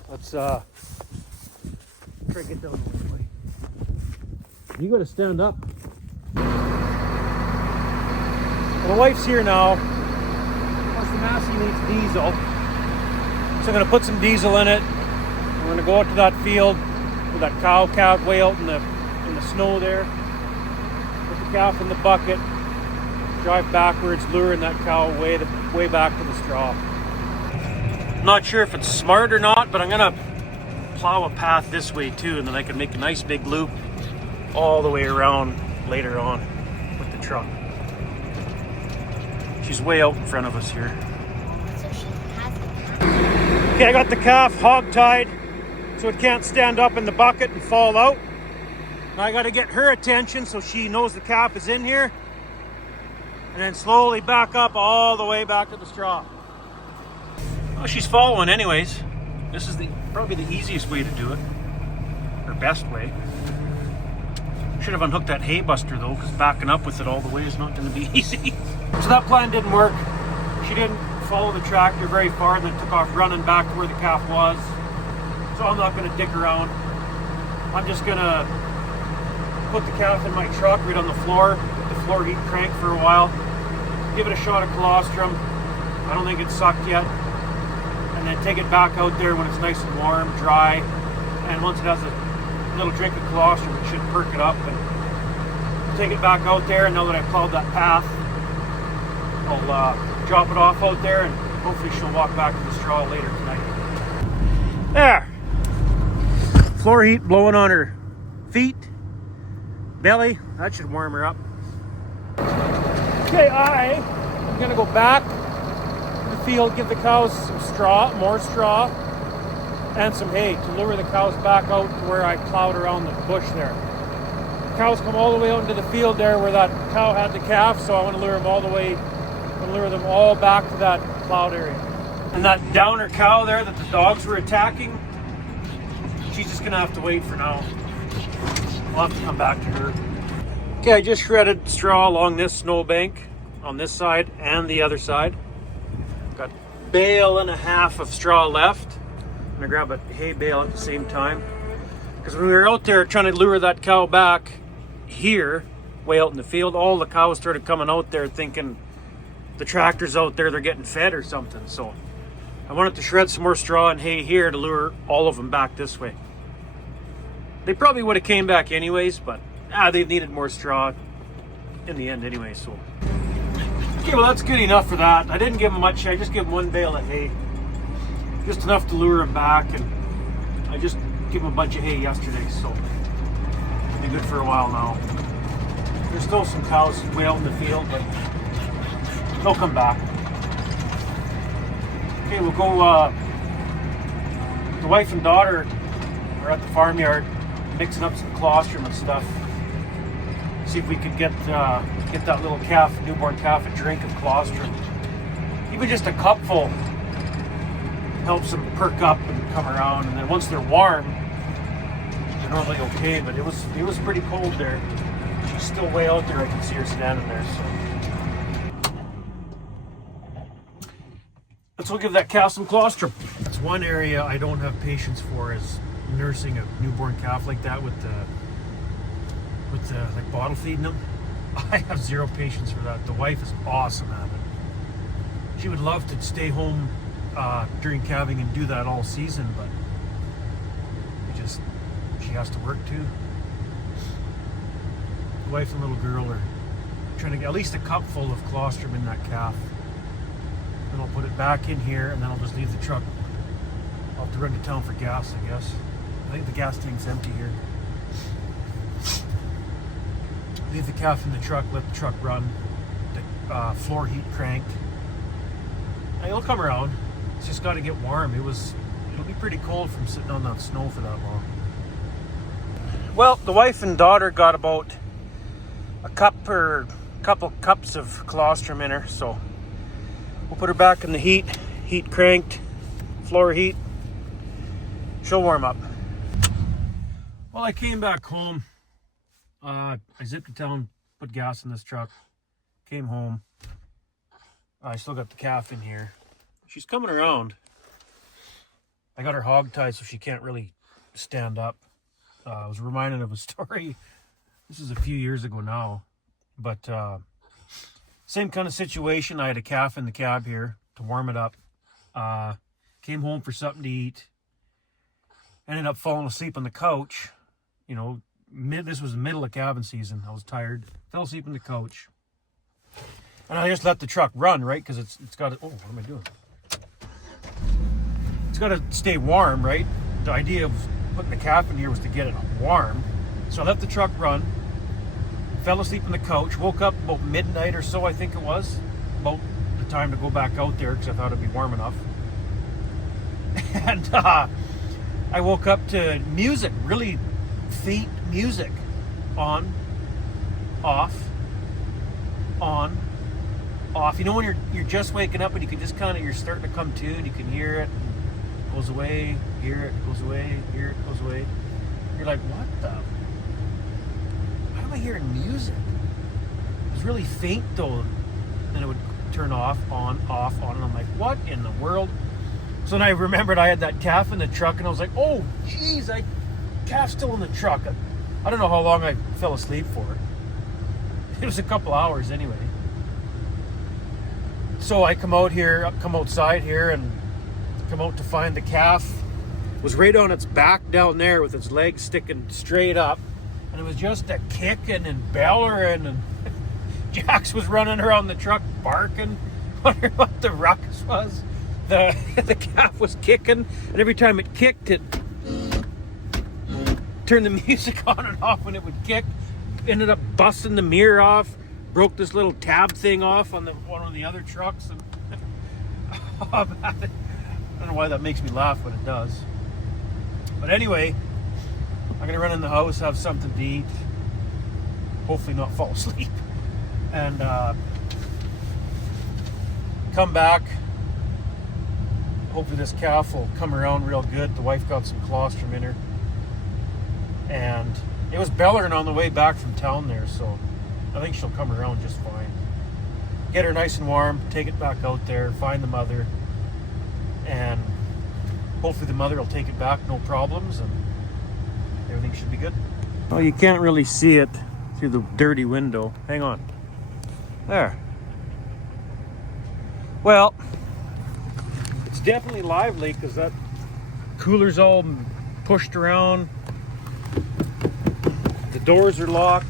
Let's try to get down the way. You gotta stand up. My wife's here now. Plus the Massey needs diesel. So I'm gonna put some diesel in it. We're gonna go out to that field with that cow calf way out in the snow there. Put the calf in the bucket. Drive backwards, luring that cow way back to the straw. I'm not sure if it's smart or not, but I'm gonna plow a path this way too, and then I can make a nice big loop all the way around later on with the truck. She's way out in front of us here. Okay, I got the calf hog-tied so it can't stand up in the bucket and fall out. Now I gotta get her attention so she knows the calf is in here. And then slowly back up all the way back to the straw. Well, she's following anyways. This is probably the easiest way to do it. Or best way. Should have unhooked that hay buster though, because backing up with it all the way is not going to be easy. So that plan didn't work. She didn't follow the tractor very far and then took off running back to where the calf was. So I'm not going to dick around. I'm just going to put the calf in my truck right on the floor. Floor heat crank for a while, give it a shot of colostrum. I don't think it's sucked yet, and then take it back out there when it's nice and warm, dry, and once it has a little drink of colostrum, it should perk it up. And take it back out there, and now that I've plowed that path, I'll drop it off out there, and hopefully she'll walk back to the straw later tonight. There, floor heat blowing on her feet, belly. That should warm her up. Okay, I'm going to go back to the field, give the cows some straw, more straw, and some hay to lure the cows back out to where I plowed around the bush there. The cows come all the way out into the field there where that cow had the calf, so I want to lure them all the way, lure them all back to that plowed area. And that downer cow there that the dogs were attacking, she's just going to have to wait for now. I'll have to come back to her. Okay, I just shredded straw along this snowbank on this side and the other side. Got a bale and a half of straw left. I'm gonna grab a hay bale at the same time. Because when we were out there trying to lure that cow back here, way out in the field, all the cows started coming out there thinking the tractor's out there, they're getting fed or something. So I wanted to shred some more straw and hay here to lure all of them back this way. They probably would have came back anyways, but they needed more straw in the end anyway, so. Okay, well that's good enough for that. I didn't give them much, I just gave them one bale of hay. Just enough to lure them back, and I just gave them a bunch of hay yesterday, so it'll be good for a while now. There's still some cows way out in the field, but they'll come back. Okay, we'll go, the wife and daughter are at the farmyard mixing up some colostrum and stuff. See if we could get that little calf, newborn calf, a drink of colostrum. Even just a cupful helps them perk up and come around. And then once they're warm, they're normally okay. But it was pretty cold there. She's still way out there. I can see her standing there. So let's go give that calf some colostrum. That's one area I don't have patience for, is nursing a newborn calf like that with like bottle feeding them. I have zero patience for that. The wife is awesome at it. She would love to stay home during calving and do that all season, but she has to work too. The wife and little girl are trying to get at least a cup full of colostrum in that calf. Then I'll put it back in here, and then I'll just leave the truck I'll have to run to town for gas, I guess. I think the gas tank's empty here. Leave the calf in the truck, let the truck run. The floor heat cranked. It'll come around. It's just got to get warm. It'll be pretty cold from sitting on that snow for that long. Well, the wife and daughter got about a cup or couple cups of colostrum in her, so we'll put her back in the heat cranked, floor heat. She'll warm up. Well, I came back home. I zipped to town, put gas in this truck, came home. I still got the calf in here. She's coming around. I got her hog tied so she can't really stand up. I was reminded of a story. This is a few years ago now, but same kind of situation. I had a calf in the cab here to warm it up. Came home for something to eat. Ended up falling asleep on the couch. You know, this was the middle of calving season. I was tired. Fell asleep on the couch. And I just let the truck run, right? Because it's got to... Oh, what am I doing? It's got to stay warm, right? The idea of putting the calf in here was to get it warm. So I let the truck run. Fell asleep on the couch. Woke up about midnight or so, I think it was. About the time to go back out there because I thought it'd be warm enough. And I woke up to music, really faint music. On, off, on, off. You know when you're just waking up and you can just kind of, you're starting to come to and you can hear it. It goes away, hear it, goes away, hear it, goes away. You're like, what the? Why am I hearing music? It was really faint though. Then it would turn off, on, and I'm like, what in the world? So then I remembered I had that calf in the truck and I was like, oh, geez, calf's still in the truck. I don't know how long I fell asleep for. It was a couple hours anyway. So I come outside here and come out to find the calf. It was right on its back down there with its legs sticking straight up. And it was just a kicking and bellowing, and Jax was running around the truck barking, wondering what the ruckus was. The calf was kicking, and every time it kicked, it turned the music on and off when it would kick. Ended up busting the mirror off, broke this little tab thing off on one of the other trucks. And I don't know why that makes me laugh, but it does. But anyway, I'm gonna run in the house, have something to eat, hopefully not fall asleep, and come back. Hopefully this calf will come around real good. The wife got some colostrum in her, and it was bellowing on the way back from town there, so I think she'll come around just fine. Get her nice and warm, take it back out there, find the mother, and hopefully the mother will take it back, no problems, and everything should be good. Well, you can't really see it through the dirty window. Hang on. There. Well, it's definitely lively because that cooler's all pushed around. The doors are locked.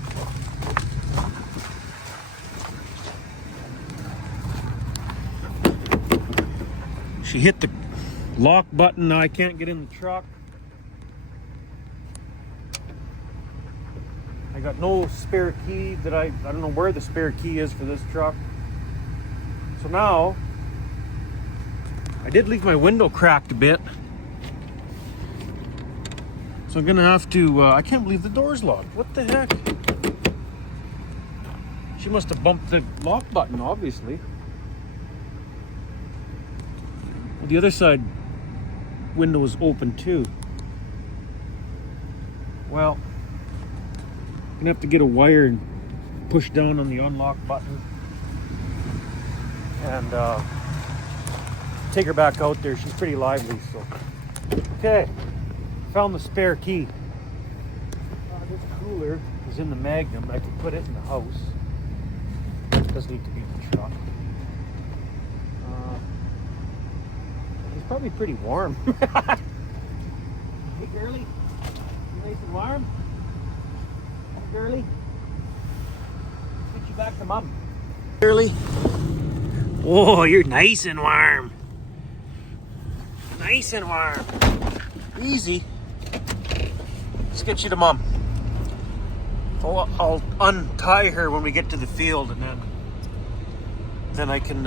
She hit the lock button. Now I can't get in the truck. I got no spare key that I don't know where the spare key is for this truck. So now, I did leave my window cracked a bit. So I'm gonna have to, I can't believe the door's locked. What the heck? She must have bumped the lock button, obviously. Well, the other side window is open too. Well, I'm gonna have to get a wire and push down on the unlock button and take her back out there. She's pretty lively, so. Okay, found the spare key. This cooler is in the Magnum. I could put it in the house. It does need to be in the truck. It's probably pretty warm. Hey girlie, you nice and warm? Girlie, get you back to mom. Girlie, oh, you're nice and warm. Nice and warm. Easy. Let's get you to Mom. I'll untie her when we get to the field, and then I can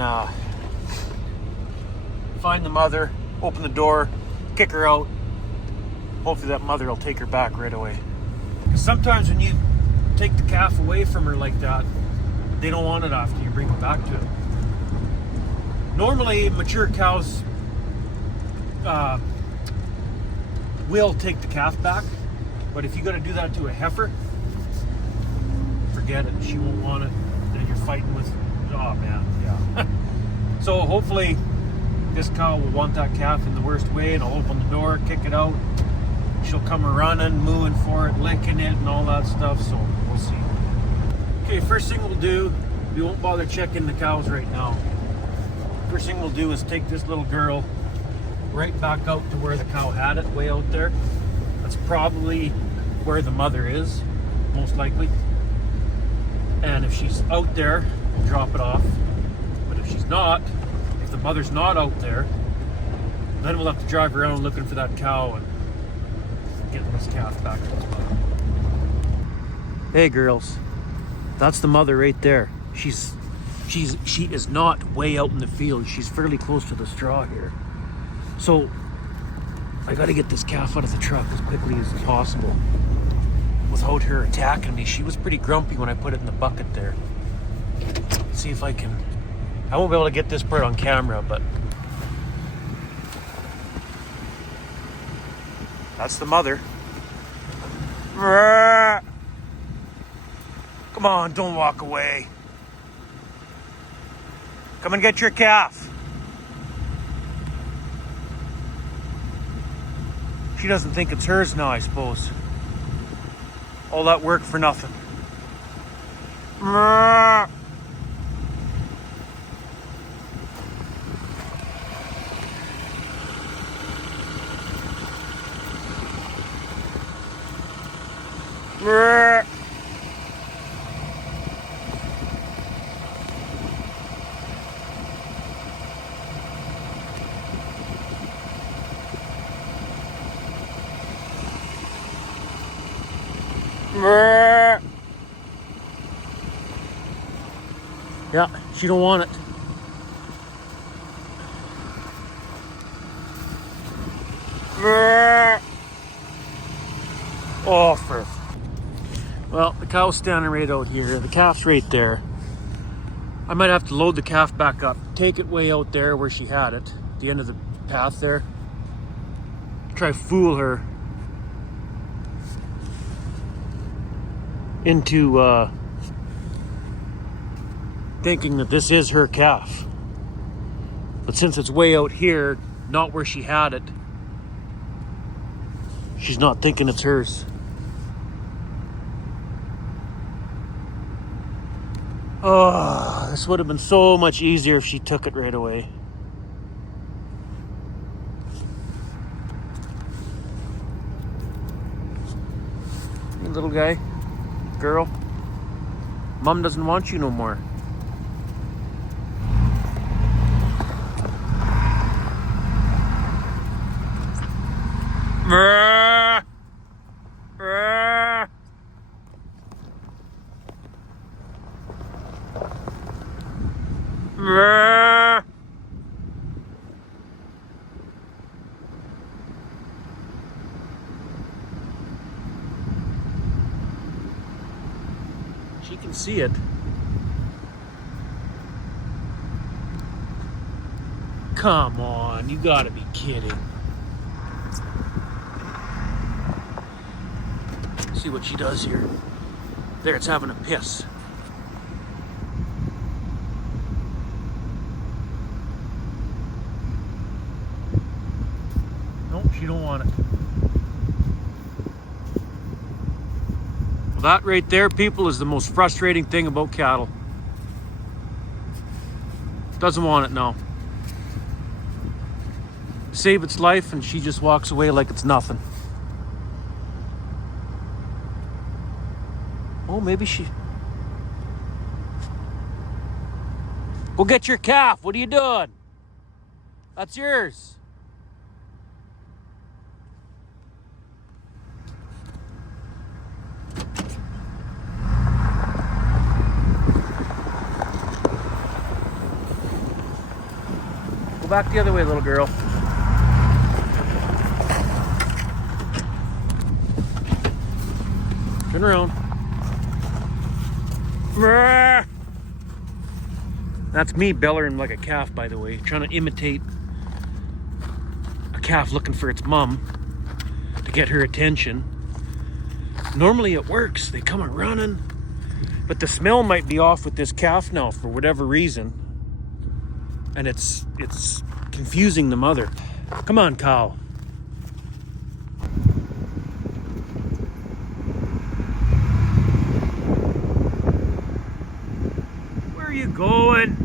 find the mother, open the door, kick her out. Hopefully that mother will take her back right away. Because sometimes when you take the calf away from her like that, they don't want it after you bring it back to it. Normally, mature cows will take the calf back, but if you got to do that to a heifer, forget it. She won't want it. Then you're fighting with, oh man, yeah. So hopefully this cow will want that calf in the worst way, and I'll open the door, kick it out. She'll come running, mooing for it, licking it, and all that stuff. So we'll see. Okay, first thing we'll do, we won't bother checking the cows right now. First thing we'll do is take this little girl right back out to where the cow had it, way out there. That's probably where the mother is, most likely. And if she's out there, we'll drop it off. But if she's not, if the mother's not out there, then we'll have to drive around looking for that cow and getting this calf back to its mother. Hey girls, that's the mother right there. She is not way out in the field. She's fairly close to the straw here. So I got to get this calf out of the truck as quickly as possible without her attacking me. She was pretty grumpy when I put it in the bucket there. Let's see if I won't be able to get this part on camera, but that's the mother. Come on, don't walk away. Come and get your calf. She doesn't think it's hers now, I suppose. All that work for nothing. Yeah, she don't want it. Oh, well, the cow's standing right out here. The calf's right there. I might have to load the calf back up, take it way out there where she had it, the end of the path there. Try fool her into thinking that this is her calf. But since it's way out here, not where she had it, she's not thinking it's hers. Oh, this would have been so much easier if she took it right away. Hey, little guy, girl, Mom doesn't want you no more. She can see it. Come on, you gotta be kidding. See what she does here. There, it's having a piss. Nope, she don't want it. Well, that right there, people, is the most frustrating thing about cattle. Doesn't want it now. Save its life, and she just walks away like it's nothing. Oh, maybe she... Go get your calf. What are you doing? That's yours. back the other way, little girl. Turn around. That's me bellowing like a calf, by the way, trying to imitate a calf looking for its mom to get her attention. Normally it works. They come running, but the smell might be off with this calf now for whatever reason, and it's confusing the mother. Come on, cow. Where are you going?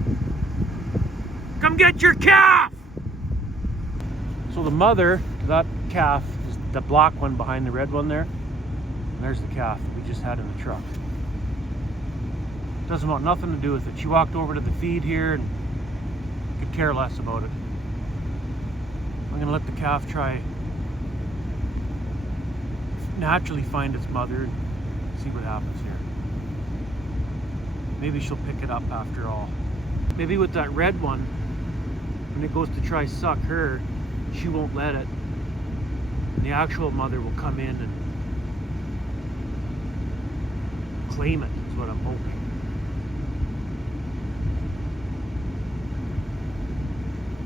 Come get your calf! So the mother, that calf, is the black one behind the red one there. And there's the calf we just had in the truck. Doesn't want nothing to do with it. She walked over to the feed here and could care less about it. I'm gonna let the calf try naturally find its mother and see what happens here. Maybe she'll pick it up after all. Maybe with that red one, when it goes to try suck her, she won't let it. And the actual mother will come in and claim it, is what I'm hoping.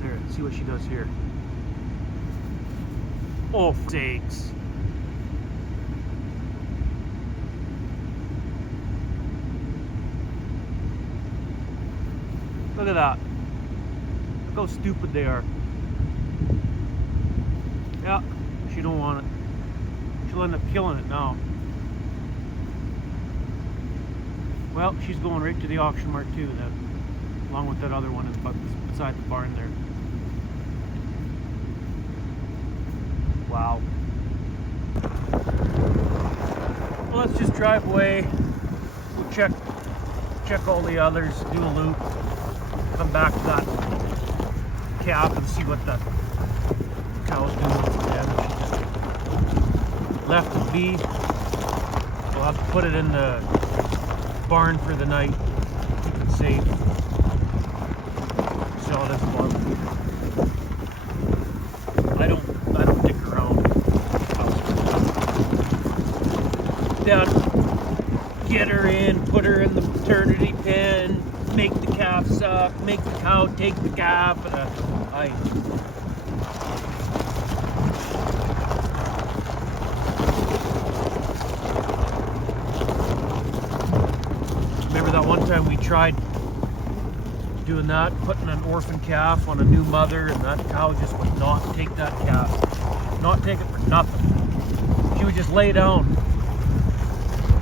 There, see what she does here. Oh, sakes. Look at that. Look how stupid they are. Yeah, she don't want it. She'll end up killing it now. Well, she's going right to the auction mart too, along with that other one beside the barn there. Wow. Well, let's just drive away. We'll check all the others, do a loop, come back to that calf and see what the cow's doing. Yeah, she just left the feed. We'll have to put it in the barn for the night, keep it safe. Sell it as a barn. I don't dick around. Dad, get her in, put her in the maternity pen, make the calf suck, make the cow take the calf, and remember that one time we tried doing that, putting an orphan calf on a new mother, and that cow just would not take that calf. Not take it for nothing. She would just lay down.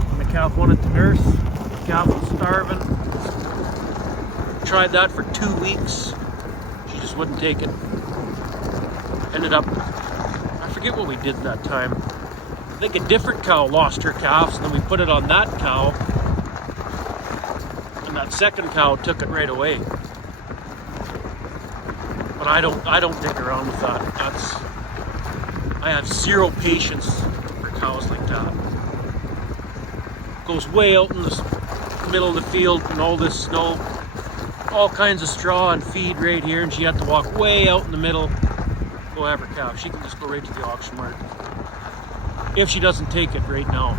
When the calf wanted to nurse, the calf was starving. Tried that for 2 weeks. She just wouldn't take it. Ended up, I forget what we did that time. I think a different cow lost her calves, and then we put it on that cow. That second cow took it right away. But I don't dig around with that. I have zero patience for cows like that. Goes way out in the middle of the field and all this snow, all kinds of straw and feed right here, and she had to walk way out in the middle. Go have her cow. She can just go right to the auction mart if she doesn't take it right now.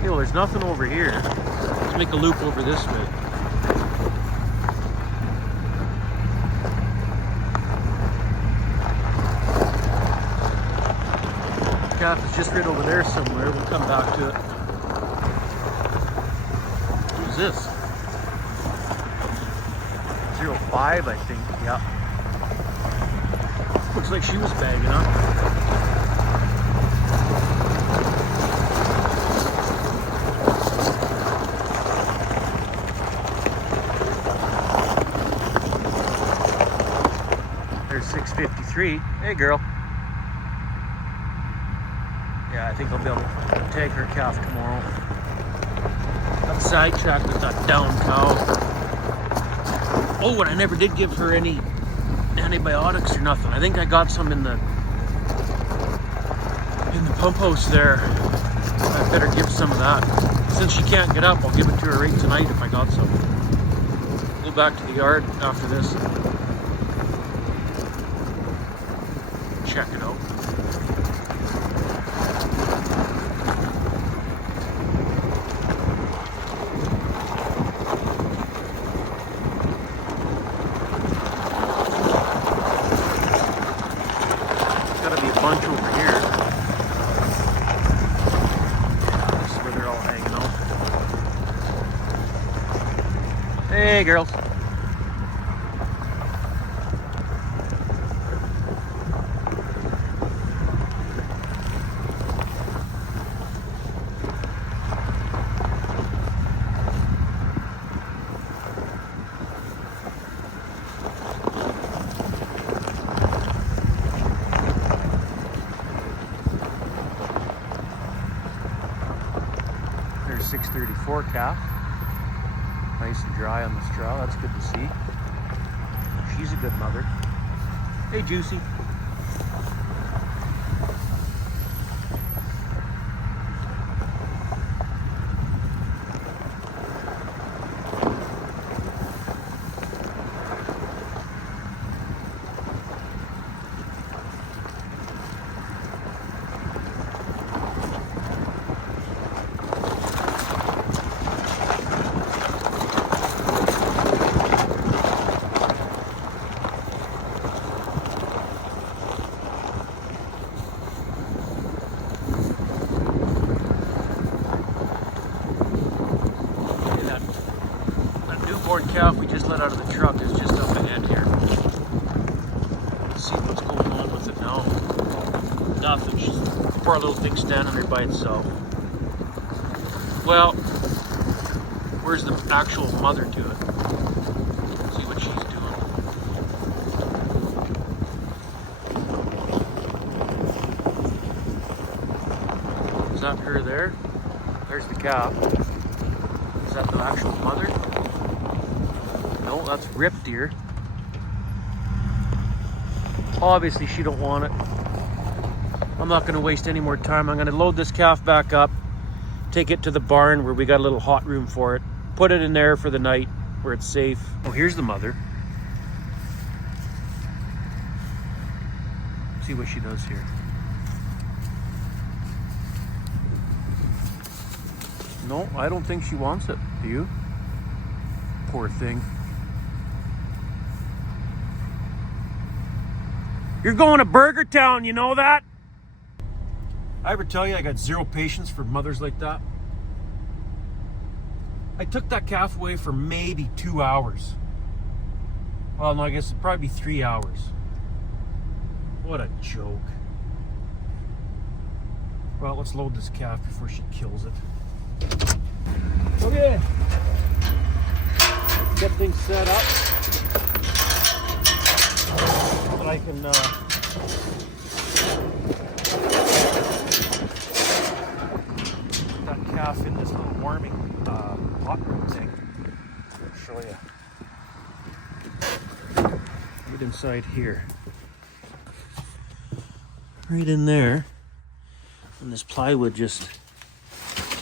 Hey, well, there's nothing over here. Let's make a loop over this way. The calf is just right over there somewhere. We'll come back to it. Who's this? 05, I think. Yeah. Looks like she was bagging up. There's 653. Hey, girl. Yeah, I think I'll be able to tag her calf tomorrow. Got sidetracked with that down cow. Oh, and I never did give her any antibiotics or nothing. I think I got some in the pump house there. I better give some of that. Since she can't get up, I'll give it to her right tonight if I got some. We'll go back to the yard after this. Check it out. There's gotta be a bunch over here. This is where they're all hanging out. Hey, girls. There's 634 calf. Nice and dry on the straw. That's good to see. She's a good mother. Hey, Juicy. Newborn calf we just let out of the truck is just up ahead here. Let's see what's going on with it now. Nothing. She's a poor little thing standing there by itself. Well, where's the actual mother to it? Let's see what she's doing. Is that her there? There's the calf. Is that the actual mother? No, that's ripped deer. Obviously she don't want it. I'm not going to waste any more time. I'm going to load this calf back up, take it to the barn where we got a little hot room for it, put it in there for the night where it's safe. Oh, here's the mother. See what she does here. No, I don't think she wants it. Do you? Poor thing. You're going to Burger Town, you know that? I ever tell you I got zero patience for mothers like that? I took that calf away for maybe 2 hours. Well, no, I guess it'd probably be 3 hours. What a joke. Well, let's load this calf before she kills it. Okay. Get things set up so that I can put that calf in this little warming hot room thing. I'll show you. Right inside here. Right in there. And this plywood just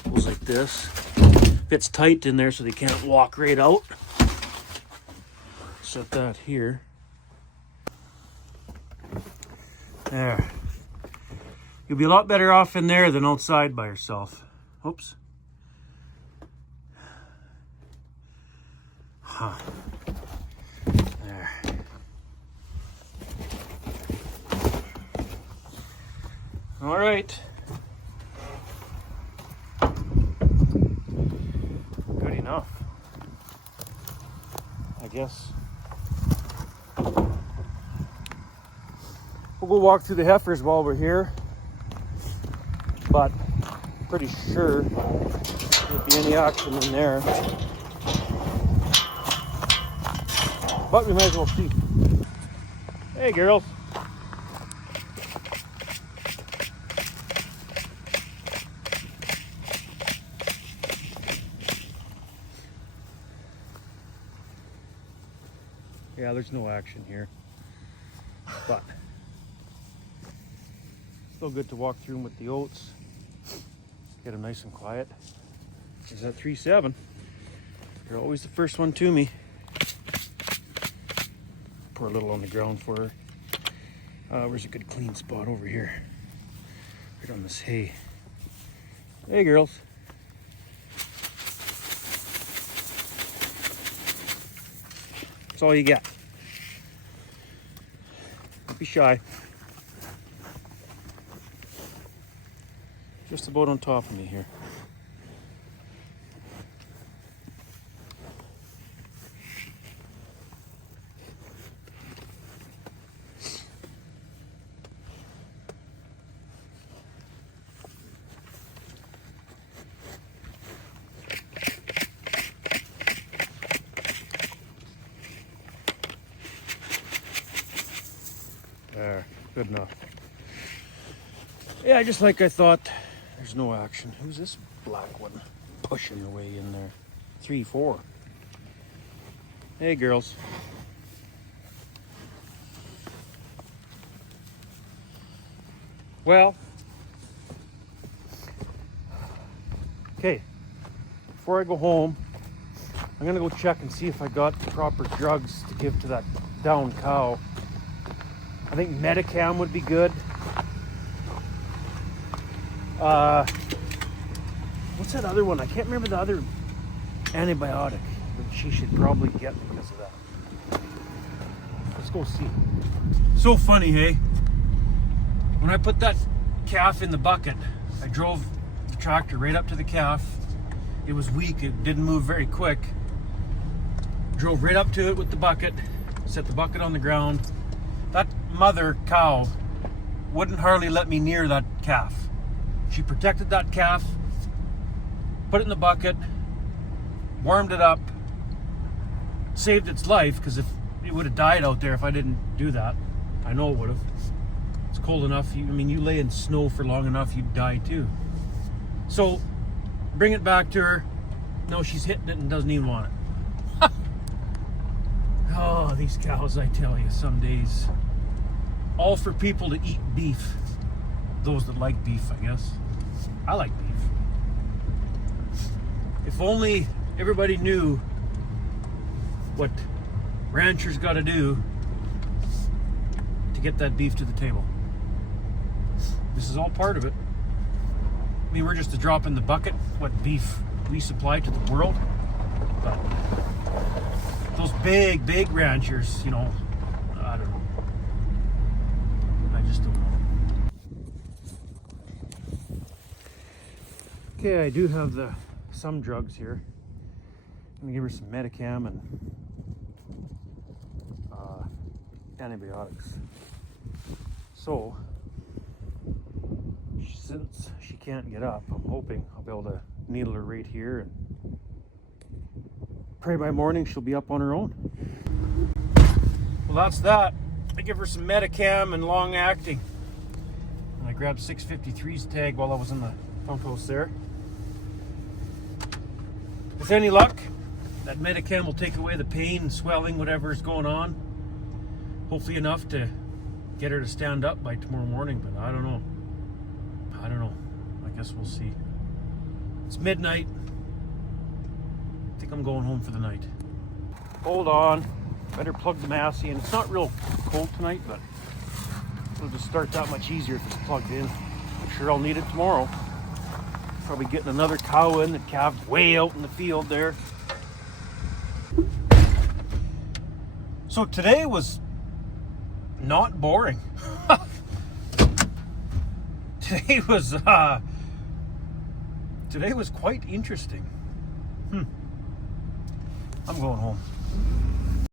goes like this. Fits tight in there so they can't walk right out. Set that here. There. You'll be a lot better off in there than outside by yourself. Oops. Huh. There. All right. Good enough, I guess. We'll go walk through the heifers while we're here, but pretty sure there'll be any action in there. But we might as well see. Hey, girls. Yeah, there's no action here, but still good to walk through them with the oats. Get them nice and quiet. There's that 3-7. You're always the first one to me. pour a little on the ground for her. Where's a good clean spot? Over here. Right on this hay. Hey, girls. That's all you get. Don't be shy. Just about on top of me here. There, good enough. Yeah, just like I thought. There's no action. Who's this black one pushing away in there? 3, 4. Hey, girls. Well, okay, before I go home, I'm gonna go check and see if I got the proper drugs to give to that down cow. I think Medicam would be good. What's that other one? I can't remember the other antibiotic that she should probably get because of that. Let's go see. So funny, hey? When I put that calf in the bucket, I drove the tractor right up to the calf. It was weak, it didn't move very quick. Drove right up to it with the bucket, set the bucket on the ground. That mother cow wouldn't hardly let me near that calf. She protected that calf, put it in the bucket, warmed it up, saved its life, because if it would have died out there if I didn't do that. I know it would have. It's cold enough. You lay in snow for long enough, you'd die too. So, bring it back to her. No, she's hitting it and doesn't even want it. Oh, these cows, I tell you, some days. All for people to eat beef. Those that like beef, I guess. I like beef. If only everybody knew what ranchers got to do to get that beef to the table. This is all part of it. I mean, we're just a drop in the bucket, what beef we supply to the world. But those big, big ranchers, I don't know. I just don't know. Okay, I do have some drugs here. I'm gonna give her some Medicam and antibiotics. So, since she can't get up, I'm hoping I'll be able to needle her right here and pray by morning she'll be up on her own. Well, that's that. I give her some Medicam and long acting. And I grabbed 653's tag while I was in the pump house there. With any luck, that Medicam will take away the pain, swelling, whatever is going on. Hopefully enough to get her to stand up by tomorrow morning, but I don't know. I guess we'll see. It's midnight. I think I'm going home for the night. Hold on. Better plug the Massey in. It's not real cold tonight, but it'll just start that much easier if it's plugged in. I'm sure I'll need it tomorrow. Probably getting another cow in that calved way out in the field there. So today was not boring. Today was quite interesting. I'm going home.